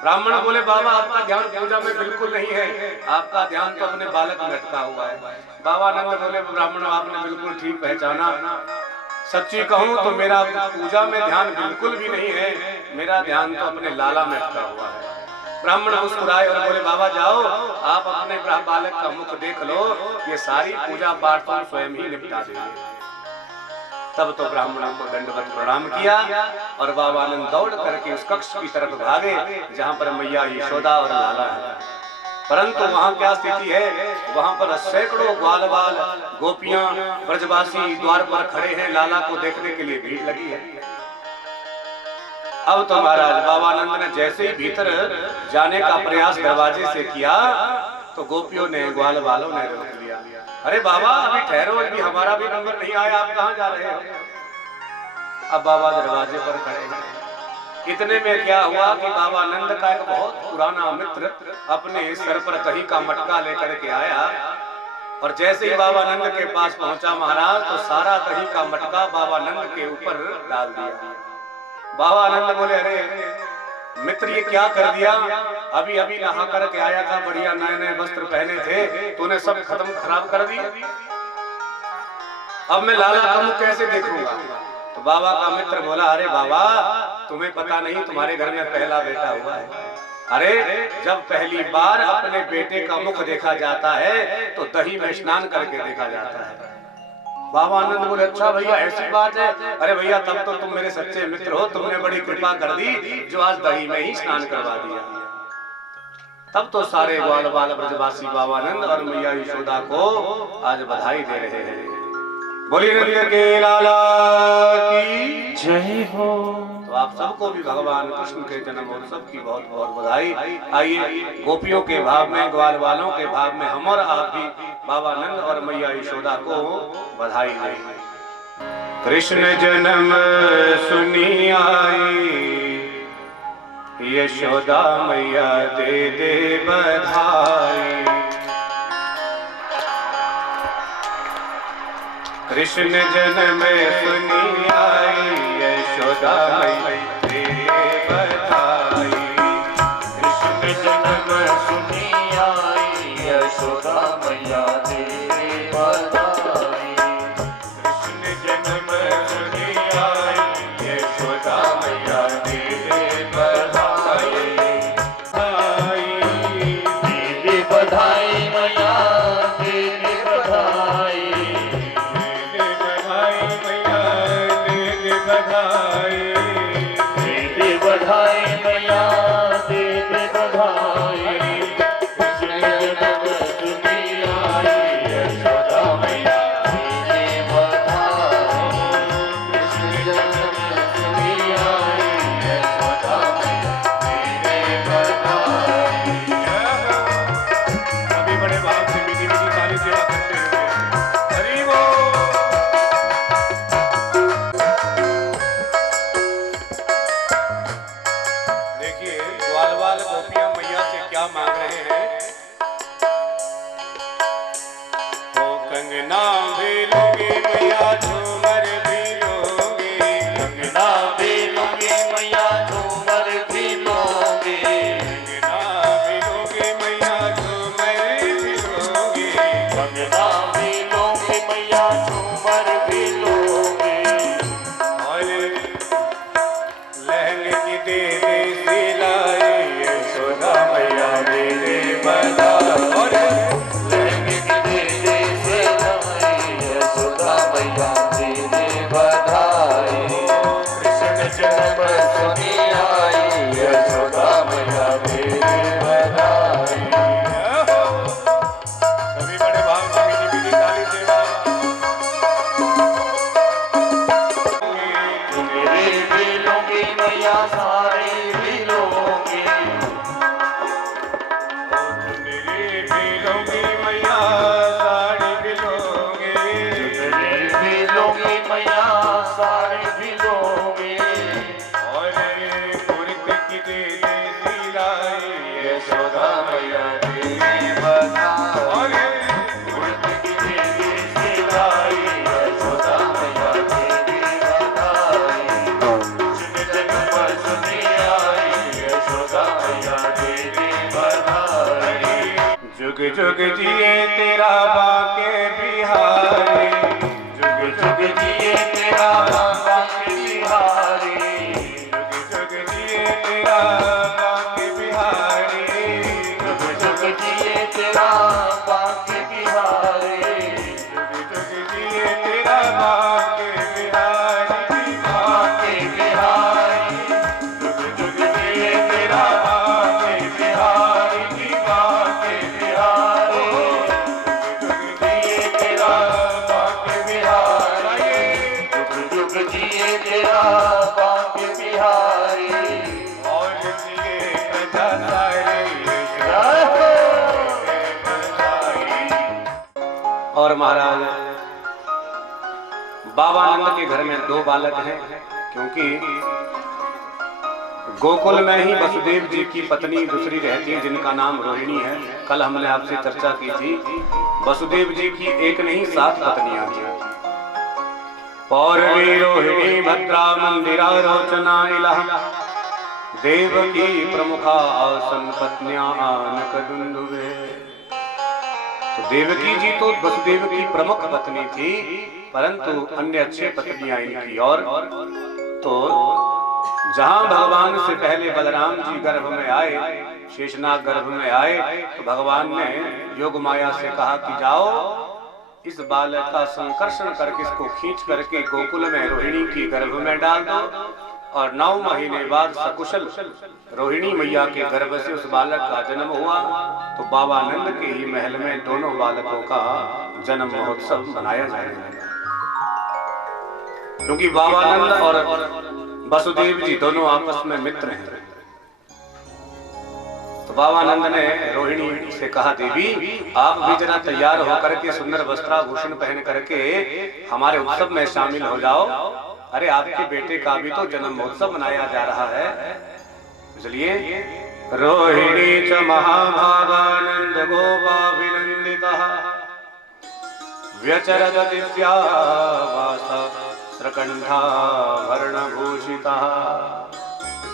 ब्राह्मण बोले बाबा आपका ध्यान पूजा में बिल्कुल नहीं है, आपका ध्यान तो अपने बालक में अटका हुआ है। बाबा आनंद बोले ब्राह्मण आपने बिल्कुल ठीक पहचाना, सच्ची कहूं तो मेरा पूजा में ध्यान बिल्कुल भी नहीं है, मेरा ध्यान तो अपने लाला में अटका हुआ है। ब्राह्मण मुस्कुराए और बोले बाबा जाओ आप अपने बालक का मुख देख लो, ये सारी पूजा पाठ तो स्वयं ही निपटा देंगे। तब तो ब्राह्मणों को दंडवत प्रणाम किया और बाबा आनंद दौड़ करके उस कक्ष की तरफ भागे जहां पर मैया यशोदा और लाला है। परंतु वहां क्या स्थिति है, वहां पर सैकड़ों ग्वाल बाल गोपियां ब्रजवासी द्वार पर खड़े हैं, लाला को देखने के लिए भीड़ लगी है। अब तो महाराज बाबानंद ने जैसे ही भीतर जाने का प्रयास दरवाजे से किया तो गोपियों ने ग्वाल बालों ने रोक लिया। अरे बाबा अभी ठहरो, अभी हमारा भी नंबर नहीं आया, आप कहाँ जा रहे हो? अब बाबा दरवाजे पर खड़े हैं। इतने में क्या हुआ कि बाबानंद का एक बहुत पुराना मित्र अपने सर पर दही का मटका लेकर के आया और जैसे ही बाबानंद के पास पहुंचा महाराज तो सारा दही का मटका बाबानंद के ऊपर डाल दिया। बाबानंद बोले, अरे मित्र ये क्या कर दिया? अभी अभी नहा करके आया था, बढ़िया नए नए वस्त्र पहने थे, तूने सब खत्म खराब कर दिया। अब मैं लाला का मुंह कैसे देखूंगा? तो बाबा का मित्र बोला, अरे बाबा तुम्हें पता नहीं तुम्हारे घर में पहला बेटा हुआ है। अरे जब पहली बार अपने बेटे का मुख देखा जाता है तो दही में स्नान करके देखा जाता है। बाबानंद बोले, अच्छा भैया ऐसी बात है? अरे भैया तब तो तुम मेरे सच्चे मित्र हो, तुमने बड़ी कृपा कर दी जो आज दही में ही स्नान करवा दिया। तब तो सारे ग्वाल बाल ब्रजवासी बाबानंद और मैया यशोदा को आज बधाई दे रहे हैं। बोलिए नंद के लाला की जय हो। तो आप सबको भी भगवान कृष्ण के जन्म उत्सव की बहुत बहुत बधाई। आइए गोपियों के भाव में, ग्वाल वालों के भाव में हम और आप भी बाबानंद और मैया यशोदा को बधाई दें। कृष्ण जन्म सुनी आई, यशोदा मैया दे दे बधाई। कृष्ण जन्म सुनी आई, यशोदा मैया दे दे बधाई। कृष्ण जन्म सुनी आई, यशोदा मैया दे दे बधाई। कृष्ण जन्म सुनी आई, यशोदा मैया दे दे बधाई। दे दे बधाई मैया दे दे बधाई। दे दे बधाई मैया दे दे बधाई। कृष्ण जन्म सुनी आई, यशोदा मैया दे दे बधाई। कृष्ण जन्म सुनी आई, यशोदा मैया दे दे बधाई। सभी बड़े भाव से मीठी मीठी ताली सेवा करते हुए हरि बोल। देखिए ग्वाल बाल गोपियां मैया से क्या मांग रहे हैं। ओ कंगना भी लूंगी मैया, झूमर भी लूंगी। कंगना भी लूंगी मैया, झूमर भी लूंगी। कंगना भी लूंगी मैया, झूमर भी लूंगी। कंगना भी लूंगी मैया, झूमर भी लूंगी। और लहंगे की दे दे सिलाई, यशोदा मैया दे दे बधाई। और लहंगे की दे दे सिलाई, यशोदा मैया दे दे बधाई। कृष्ण जन्म सुनी आई, यशोदा मैया दे दे बधाई। सभी बड़े भाव से मीठी मीठी ताली सेवा। मेरे भी लूंगी मैया, सारे भी लूंगी। मेरी भी लूंगी मैया, साड़ी भी लूंगी। मेरे भी लूंगी मैया, सारे भी लूंगी। और कुर्ते की दे दे सिलाई, यशोदा मैया दे दे बधाई। और कुर्ते की दे दे सिलाई, यशोदा मैया दे दे बधाई। कृष्ण जन्म सुनी आई, यशोदा मैया दे दे बधाई। जुग जुग जिए तेरा बाके बिहारी। जुग जुग जिए तेरा बांके बिहारी। जुग जुग जिए तेरा बाके बिहारी। जुग जुग जिए तेरा बांके बिहारी। जुग जुग जिए तेरा बाके बिहारी। बांके बिहारी। जुग जुग जिए तेरा बांके बिहारी। बांके जिए तेरा भाग्य बिहारी और जिए प्रजा सारी। और महाराज बाबानंद के घर में 2 बालक हैं, क्योंकि गोकुल में ही वसुदेव जी की पत्नी दूसरी रहती है जिनका नाम रोहिणी है। कल हमने आपसे चर्चा की थी, वसुदेव जी की एक नहीं 7 पत्नियां थी। पौरवी रोहिणी भद्रा मंदिरा रोचना इलह देवकी प्रमुखा आसन पत्नियां आनक दुंदुभे। तो देवकी जी तो वसुदेव की प्रमुख पत्नी थी, परंतु अन्य अच्छे पत्नियां इनकी। और तो जहां भगवान से पहले बलराम जी गर्भ में आए, शेषनाग गर्भ में आए, तो भगवान ने योग माया से कहा कि जाओ इस बालक का संकर्षण करके इसको खींच करके गोकुल में रोहिणी की गर्भ में डाल दो, और 9 महीने बाद सकुशल रोहिणी मैया के गर्भ से उस बालक का जन्म हुआ। तो बाबानंद के ही महल में दोनों बालकों का जन्म महोत्सव मनाया जाएगा, क्योंकि बाबानंद और वसुदेव जी दोनों आपस में मित्र हैं। तो बाबानंद ने रोहिणी से कहा, देवी आप भी जरा तैयार होकर के सुंदर वस्त्राभूषण पहन करके हमारे उत्सव में शामिल हो जाओ। अरे आपके बेटे का भी तो जन्म महोत्सव मनाया जा रहा है। इसलिए रोहिणी च महाभागानंद गोपाभिनंदितः व्यचरत दिव्यावासा श्रकंठाभरणभूषिता।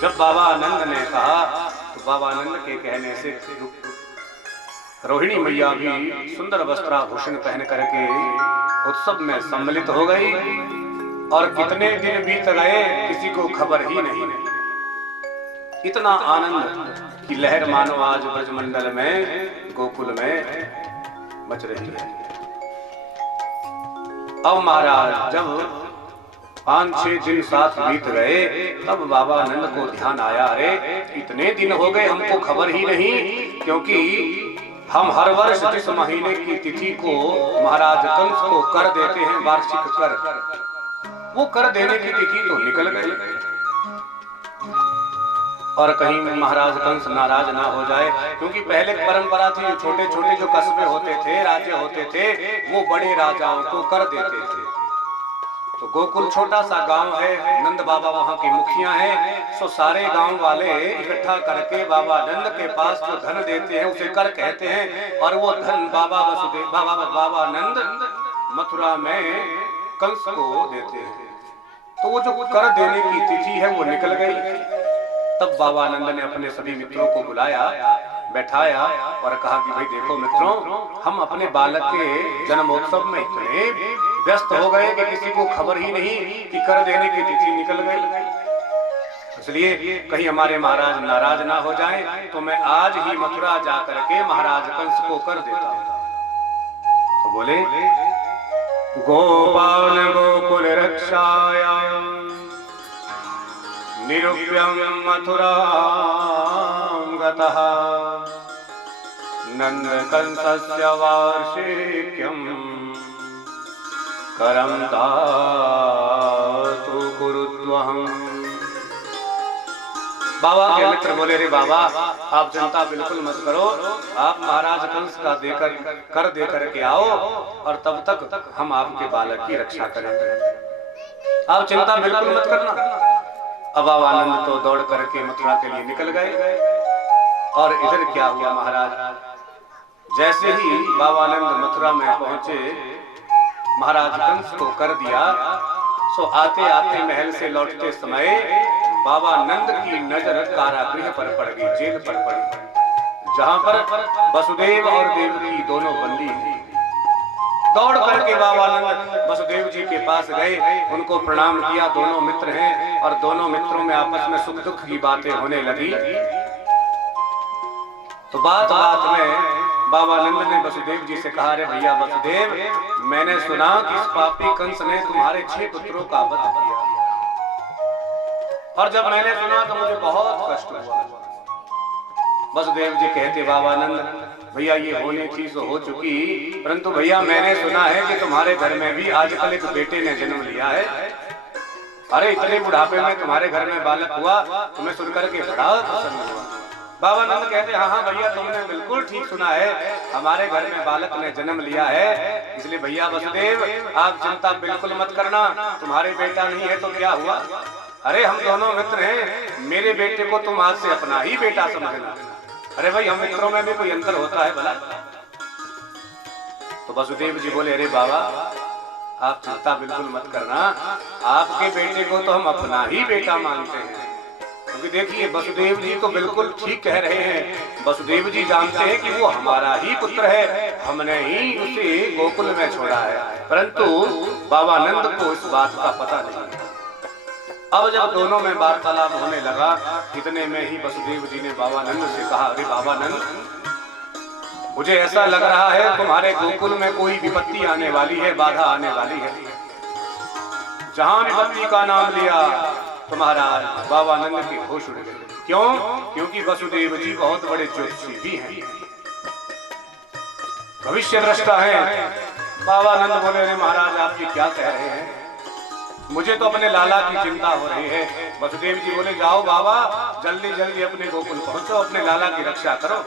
जब बाबानंद ने कहा तो बाबानंद के कहने से रोहिणी मैया भी सुंदर वस्त्राभूषण पहन करके उत्सव में सम्मिलित हो गई। और कितने दिन बीत गए किसी को खबर ही नहीं। इतना आनंद की लहर मानो आज ब्रजमंडल में गोकुल में मच रही है। अब महाराज जब 5-6 दिन 7 बीत गए, तब बाबानंद को ध्यान आया, अरे इतने दिन हो गए हमको खबर ही नहीं, क्योंकि हम हर वर्ष जिस महीने की तिथि को महाराज कंस को कर देते हैं वार्षिक कर, वो कर देने की तिथि तो निकल गई। और कहीं महाराज कंस नाराज ना हो जाए, क्योंकि पहले परंपरा थी छोटे छोटे जो कस्बे होते थे, राज्य होते थे, वो बड़े राजाओं को कर देते थे। तो गोकुल छोटा सा गांव है, नंद बाबा वहां की मुखिया हैं, सो सारे गांव वाले इकट्ठा करके बाबा नंद के पास जो धन देते हैं उसे कर कहते हैं। और वो धन बाबा वसुदेव बाबा नंद मथुरा में कंस को देते हैं। तो वो जो कर देने की तिथि है वो निकल गई। तब बाबानंद ने अपने सभी मित्रों को बुलाया, बैठाया और कहा कि भाई देखो मित्रों, हम अपने बालक के जन्मोत्सव में इतने व्यस्त हो गए कि किसी को खबर ही नहीं कि कर देने की तिथि निकल गई। इसलिए कहीं हमारे महाराज नाराज ना हो जाएं, तो मैं आज ही मथुरा जाकर के महाराज कंस को कर देता हूं। तो बोले, गोपाल गोकुल रक्षाया निरूप्यं मथुरां गतः नंद कंसस्य वार्षिक्यं करं दातु कुरुत्वहं। बाबा के मित्र बोले, रे बाबा आप चिंता बिल्कुल मत करो, आप महाराज कंस का कर देकर के आओ और तब तक हम आपके बालक की रक्षा करेंगे। आप चिंता बिल्कुल मत करना। अब आनंद तो दौड़ करके मथुरा के लिए निकल गए। और इधर क्या हुआ महाराज, जैसे ही बाबानंद मथुरा में पहुंचे, महाराज कंस को कर दिया, सो आते आते महल से लौटते समय बाबानंद की नजर कारागृह पर पड़ गई, जेल पर पड़ गई, जहां पर वसुदेव और देवकी दोनों बंदी थी। दौड़ करके बाबानंद वसुदेव जी के पास गए, उनको प्रणाम किया। दोनों मित्र हैं और दोनों मित्रों में आपस में सुख दुख की बातें होने लगी। तो बात में बाबानंद ने वसुदेव जी से कहा, रे भैया वसुदेव, मैंने सुना कि इस पापी कंस ने तुम्हारे 6 पुत्रों का वध किया, और जब मैंने सुना तो मुझे बहुत कष्ट हुआ। वसुदेव जी कहते, बाबानंद भैया ये होने थी तो हो चुकी, परंतु भैया मैंने सुना है कि तुम्हारे घर में भी आजकल एक बेटे ने जन्म लिया है। अरे इतने बुढ़ापे में तुम्हारे घर में बालक हुआ, तुम्हें सुनकर के बड़ा प्रसन्न हुआ। बाबा नंद कहते हाँ हाँ भैया, तुमने बिल्कुल ठीक सुना है, हमारे घर में बालक ने जन्म लिया है, इसलिए भैया वसुदेव आप चिंता बिल्कुल मत करना, तुम्हारे बेटा नहीं है तो क्या हुआ, अरे हम दोनों मित्र हैं, मेरे बेटे को तुम आज से अपना ही बेटा समझना। अरे भाई हम मित्रों में भी कोई अंतर होता है भला? तो वसुदेव जी बोले अरे बाबा आप चिंता बिल्कुल मत करना, आपके बेटे को तो हम अपना ही बेटा मानते हैं। क्योंकि देखिए वसुदेव जी तो बिल्कुल ठीक कह रहे हैं, वसुदेव जी जानते हैं कि वो हमारा ही पुत्र है, हमने ही उसे गोकुल में छोड़ा है, परंतु बाबा नंद को इस बात का पता नहीं। अब जब दोनों में वार्तालाप होने लगा, इतने में ही वसुदेव जी ने बाबा नंद से कहा अरे बाबा नंद, मुझे ऐसा लग रहा है तुम्हारे गोकुल में कोई विपत्ति आने वाली है, बाधा आने वाली है। जहां विपत्ति का नाम लिया तुम्हारा बाबा नंद के होश उड़ गए। क्यों? क्योंकि वसुदेव जी बहुत बड़े ज्योतिषी भी हैं, भविष्य दृष्टा हैं। बाबा नंद बोले अरे महाराज आप ये क्या कह रहे हैं, मुझे तो अपने लाला की चिंता हो रही है। वसुदेव जी बोले जाओ बाबा जल्दी जल्दी अपने गोकुल पहुंचो, अपने लाला की रक्षा करो।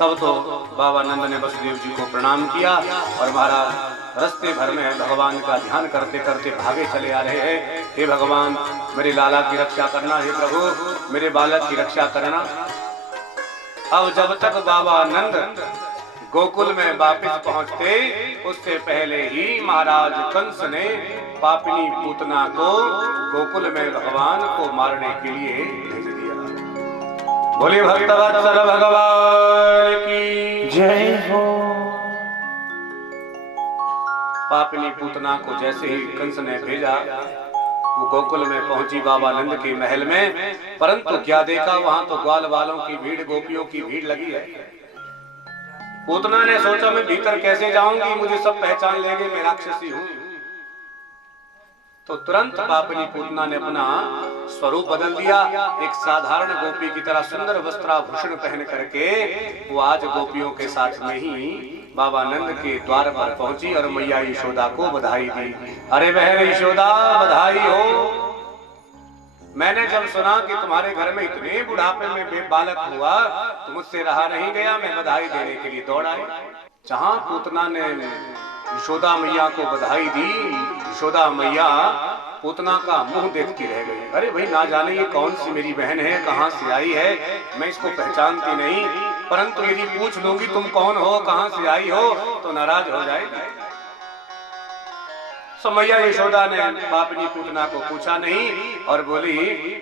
तब तो बाबा नंद ने वसुदेव जी को प्रणाम किया और महाराज रास्ते भर में भगवान का ध्यान करते करते भागे चले आ रहे हैं। हे भगवान मेरे लाला की रक्षा करना, हे प्रभु मेरे बालक की रक्षा करना। अब जब तक बाबा नंद गोकुल में वापस पहुंचते उससे पहले ही महाराज कंस ने पापिनी पूतना को गोकुल में भगवान को मारने के लिए भेज दिया। बोले भक्तवत्सल भगवान की जय हो। पापिनी पूतना को जैसे ही कंस ने भेजा, वो गोकुल में पहुंची बाबा नंद के महल में, परंतु क्या देखा वहां तो ग्वाल वालों की भीड़, गोपियों की भीड़ लगी है। पूतना ने सोचा मैं भीतर कैसे जाऊंगी, मुझे सब पहचान लेंगे मैं राक्षसी हूं। तो तुरंत पापिनी पूतना ने अपना स्वरूप बदल दिया, एक साधारण गोपी की तरह सुंदर वस्त्राभूषण पहन करके वो आज गोपियों के साथ में ही बाबा नंद के द्वार पर पहुंची और मैया यशोदा को बधाई दी। अरे बहन यशोदा बधाई हो, मैंने जब सुना कि तुम्हारे घर में इतने बुढ़ापे में बालक हुआ तो मुझसे रहा नहीं गया, मैं बधाई देने के लिए दौड़ आई। जहां पूतना ने यशोदा मैया को बधाई दी, यशोदा मैया पूतना का मुंह देखती रह गई। अरे भाई ना जाने ये कौन सी मेरी बहन है, कहां से आई है, मैं इसको पहचानती नहीं, परंतु यदि पूछ लूंगी तुम कौन हो, कहां से आई हो, तो नाराज हो जाएगी। सो मैया यशोदा ने पापिनी पूतना को पूछा नहीं और बोली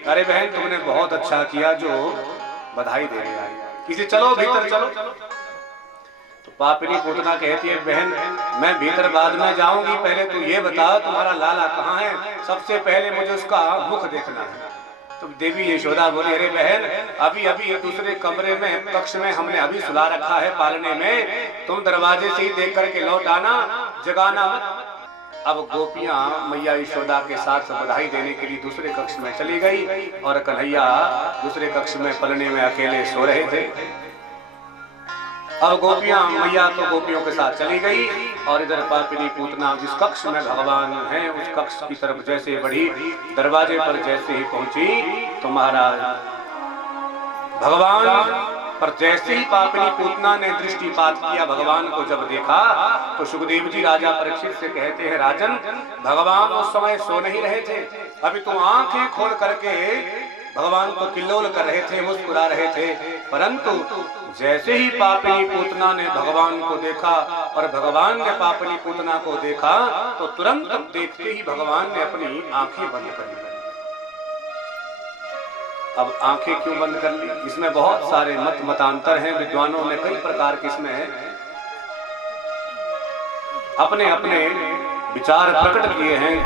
अरे बहन तुमने बहुत अच्छा किया जो बधाई देने आई, किसी चलो भीतर चलो। तो पापिनी पूतना कहती है बहन मैं भीतर बाद में जाऊंगी, पहले तू ये बता तुम्हारा लाला कहाँ है, सबसे पहले मुझे उसका मुख देखना है। तो देवी यशोदा बोली अरे बहन अभी अभी दूसरे कमरे में कक्ष में हमने अभी सुला रखा है पालने में, तुम दरवाजे से ही देख करके लौट आना, जगाना मत। अब गोपियां मैया यशोदा के साथ बधाई देने के लिए दूसरे कक्ष में चली गई और कन्हैया दूसरे कक्ष में पलने में अकेले सो रहे थे। अब गोपियां मैया तो गोपियों के साथ चली गई और इधर पापिनी पूतना जिस कक्ष में भगवान है उस कक्ष की तरफ जैसे बढ़ी, दरवाजे पर जैसे ही पहुंची तो महाराज भगवान पर जैसे ही पापिनी पूतना ने दृष्टिपात किया, भगवान को जब देखा तो सुखदेव जी राजा परीक्षित से कहते हैं राजन भगवान उस समय सो नहीं रहे थे, अभी तो आंखें खोल करके भगवान को किल्लोल कर रहे थे, मुस्कुरा रहे थे, परंतु जैसे ही पापिनी पूतना ने भगवान को देखा और भगवान ने पापिनी पूतना को देखा तो तुरंत देखते ही भगवान ने अपनी आंखें बंद कर ली। अब आंखें क्यों बंद कर ली, इसमें बहुत सारे मतांतर हैं, विद्वानों ने कई प्रकार के इसमें अपने अपने विचार प्रकट किए हैं।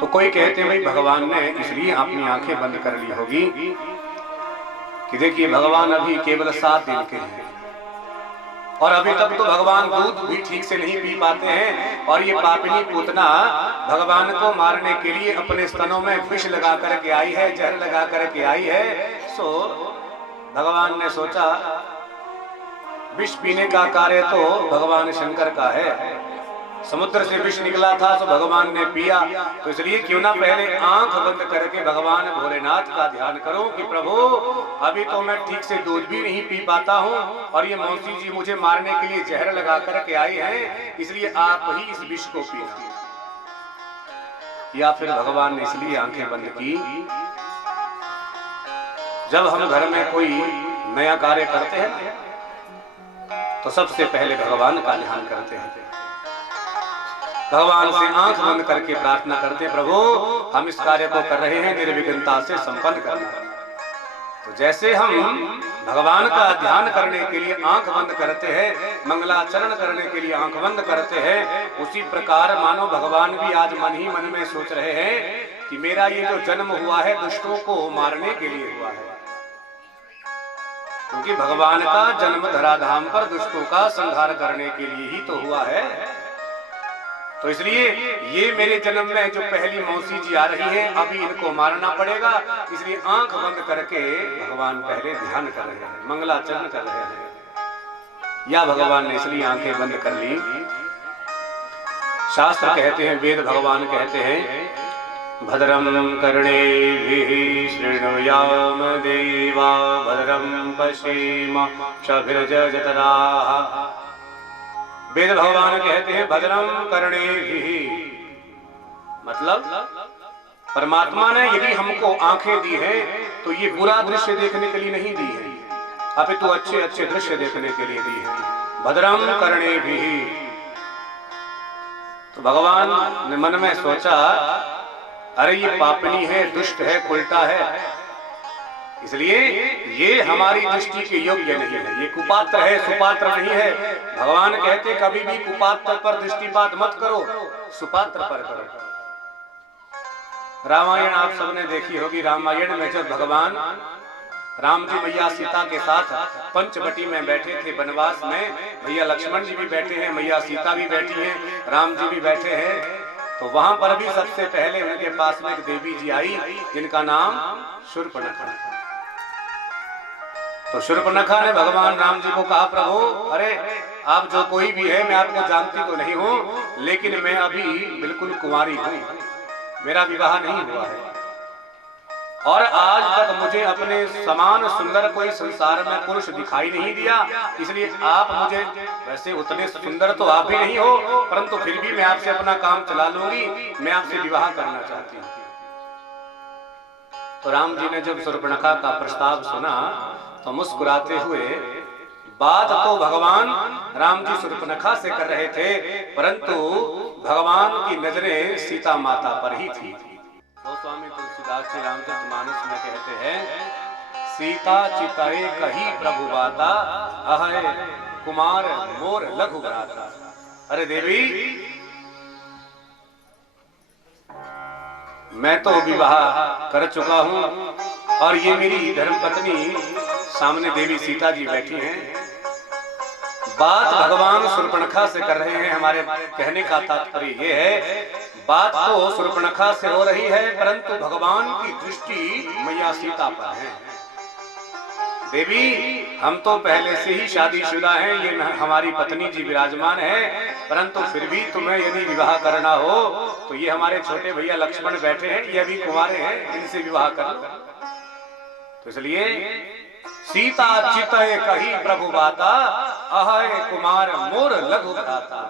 तो कोई कहते हैं भाई भगवान ने इसलिए अपनी आंखें बंद कर ली होगी कि देखिए भगवान अभी केवल 7 दिन के हैं और अभी तक तो भगवान दूध भी ठीक से नहीं पी पाते हैं और ये पापिनी पूतना भगवान को मारने के लिए अपने स्तनों में विष लगा करके आई है, जहर लगा करके आई है। सो भगवान ने सोचा विष पीने का कार्य तो भगवान शंकर का है, समुद्र से विष निकला था तो भगवान ने पिया, तो इसलिए क्यों ना पहले आंख बंद करके भगवान भोलेनाथ का ध्यान करो कि प्रभु अभी तो मैं ठीक से दूध भी नहीं पी पाता हूँ और ये मौसी जी मुझे मारने के लिए जहर लगा करके आए हैं, इसलिए आप ही इस विष को पीना। या फिर भगवान ने इसलिए आंखें बंद की, जब हम घर में कोई नया कार्य करते हैं तो सबसे पहले भगवान का ध्यान करते हैं, भगवान से आंख बंद करके प्रार्थना करते हैं, प्रभु हम इस कार्य को कर रहे हैं निर्विघ्नता से संपन्न करना। तो जैसे हम भगवान का ध्यान करने के लिए आंख बंद करते हैं, मंगलाचरण करने के लिए आंख बंद करते हैं, उसी प्रकार मानो भगवान भी आज मन ही मन में सोच रहे हैं कि मेरा ये जो जन्म हुआ है दुष्टों को मारने के लिए हुआ है, क्योंकि भगवान का जन्म धराधाम पर दुष्टों का संहार करने के लिए ही तो हुआ है। तो इसलिए ये मेरे जन्म में जो पहली मौसी जी आ रही है अभी इनको मारना पड़ेगा, इसलिए आंख बंद करके भगवान पहले ध्यान कर रहे हैं, मंगलाचरण कर रहे हैं। या भगवान ने इसलिए आंखें बंद कर ली। शास्त्र कहते हैं, वेद भगवान कहते हैं, भद्रम कर्णेभिः शृणुयाम देवा भद्रम पश्येम क्षभिर्यजत्राः। वेद भगवान कहते हैं भद्रम कर्णेभिः, मतलब परमात्मा ने यदि हमको आंखें दी हैं तो ये बुरा दृश्य देखने के लिए नहीं दी है, अपितु अच्छे अच्छे दृश्य देखने के लिए दी है। भद्रम कर्णेभिः। तो भगवान ने मन में सोचा, अरे ये पापनी है, दुष्ट है, उल्टा है, इसलिए ये हमारी दृष्टि के योग्य नहीं है, ये कुपात्र है, सुपात्र नहीं है। भगवान कहते कभी भी कुपात्र पर दृष्टिपात मत करो, सुपात्र पर करो। रामायण आप सबने देखी होगी, रामायण में जब भगवान राम जी मैया सीता के साथ पंचवटी में बैठे थे वनवास में, भैया लक्ष्मण जी भी बैठे हैं, मैया सीता भी बैठी हैं, राम जी भी बैठे हैं, तो वहां पर भी सबसे पहले उनके पास में एक देवी जी आई जिनका नाम शूर्पणखा। तो शूर्पणखा ने भगवान राम जी को कहा, प्रभु अरे आप जो कोई भी है मैं आपको जानती तो नहीं हूँ, लेकिन मैं अभी बिल्कुल कुंवारी हूँ, मेरा विवाह नहीं हुआ है और आज तक मुझे अपने समान सुंदर कोई संसार में पुरुष दिखाई नहीं दिया, इसलिए आप मुझे, वैसे उतने सुंदर तो आप भी नहीं हो, परंतु फिर भी मैं आपसे अपना काम चला लूंगी, मैं आपसे विवाह करना चाहती हूँ। तो राम जी ने जब शूर्पणखा का प्रस्ताव सुना तो मुस्कुराते हुए, बात तो भगवान राम जी शूर्पणखा से कर रहे थे, परंतु भगवान की नजरें सीता माता पर ही थी। गोस्वामी तुलसीदास जी रामचरितमानस में कहते हैं, सीता चिताए कही प्रभु बाता, अहै कुमार मोर लघु भ्राता। अरे देवी, मैं तो विवाह कर चुका हूँ और ये मेरी धर्मपत्नी सामने देवी सीता जी बैठी हैं। बात भगवान शूर्पणखा से कर रहे हैं, हमारे कहने का तात्पर्य ये है, बात तो शूर्पणखा से हो रही है, परंतु भगवान की दृष्टि मैया सीता पर है। देवी, हम तो पहले से ही शादीशुदा हैं, ये हमारी पत्नी जी विराजमान है, परंतु फिर भी तुम्हें यदि विवाह करना हो तो ये हमारे छोटे भैया लक्ष्मण बैठे हैं, ये अभी कुंवारे हैं, इनसे विवाह कर लो। तो इसलिए सीता चितय कही प्रभु बाता, अहै कुमार मोर लघु भ्राता।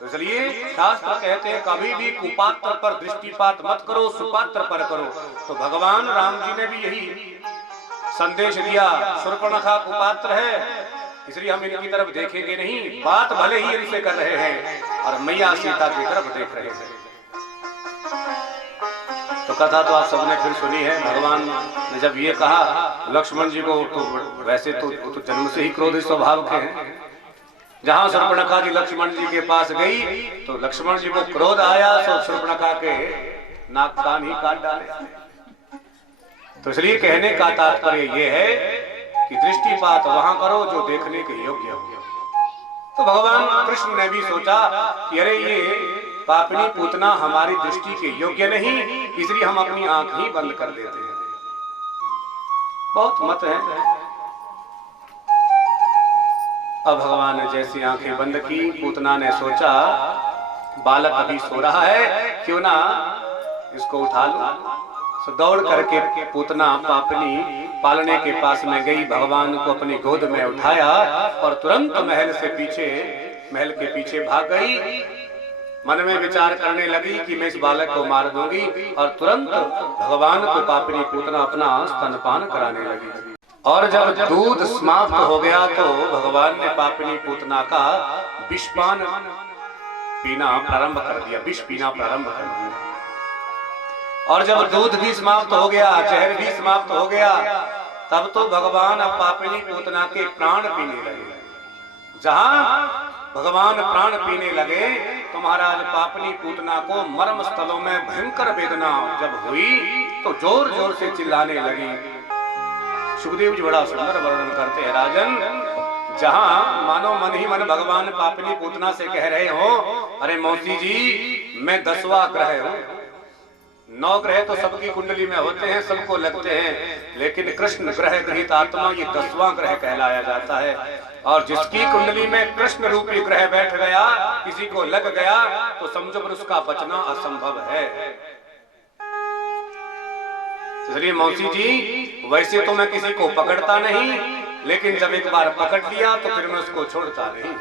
तो इसलिए शास्त्र कहते हैं कभी भी कुपात्र पर दृष्टिपात मत करो, सुपात्र पर करो। तो भगवान राम जी ने भी यही संदेश दिया, शूर्पणखा कुपात्र है, इसलिए हम इनकी तरफ देखेंगे नहीं, बात भले ही इनसे कर रहे हैं और मैया सीता की तरफ देख रहे हैं। तो कथा तो आप सबने फिर सुनी है, भगवान ने जब ये कहा लक्ष्मण जी को, तो वैसे तो जन्म से ही क्रोधी स्वभाव के हैं। जहां शूर्पणखा जी लक्ष्मण जी के पास गई तो लक्ष्मण जी को क्रोध आया, तो शूर्पणखा के नाक कान ही काट डाले। तो इसलिए कहने का तात्पर्य ये है कि दृष्टिपात वहां करो जो देखने के योग्य हो। तो भगवान कृष्ण ने भी सोचा कि अरे ये पापनी पूतना हमारी दृष्टि के योग्य नहीं, इसलिए हम अपनी आंख ही बंद कर देते हैं। बहुत मत है। अब भगवान ने जैसी आंखें बंद की, पूतना ने सोचा बालक अभी सो रहा है, क्यों ना इसको उठा लो। तो दौड़ करके पूतना पापनी पालने के पास में गई, भगवान को अपनी गोद में उठाया और तुरंत महल के पीछे भाग गई। मन में विचार करने लगी कि मैं इस बालक को मार दूंगी, और तुरंत भगवान को पापनी पूतना अपना स्तनपान कराने लगी। और जब दूध समाप्त हो गया तो भगवान ने पापनी पूतना का विषपान पीना प्रारंभ कर दिया, विष पीना प्रारंभ कर दिया। और जब दूध भी समाप्त हो गया, जहर भी समाप्त हो गया, तब तो भगवान अब पापनी पूतना के प्राण पीने लगे। जहां भगवान प्राण पीने लगे तो महाराज पापनी पूतना को मर्म स्थलों में भयंकर वेदना जब हुई तो जोर जोर से चिल्लाने लगी। सुखदेव जी बड़ा सुंदर वर्णन करते हैं, राजन, जहां मानो मन ही मन भगवान पापनी पूतना से कह रहे हो, अरे मौसी जी मैं 10वां ग्रह हूं। 9 ग्रह तो सबकी कुंडली में होते हैं, सबको लगते हैं, लेकिन कृष्ण ग्रह गृहीत आत्मा ये 10वां ग्रह कहलाया जाता है। और जिसकी कुंडली में कृष्ण रूपी ग्रह बैठ गया, किसी को लग गया तो समझो पर उसका बचना असंभव है। इसलिए मौसी जी वैसे तो मैं किसी को पकड़ता नहीं, लेकिन जब एक बार पकड़ लिया तो फिर मैं उसको छोड़ता नहीं।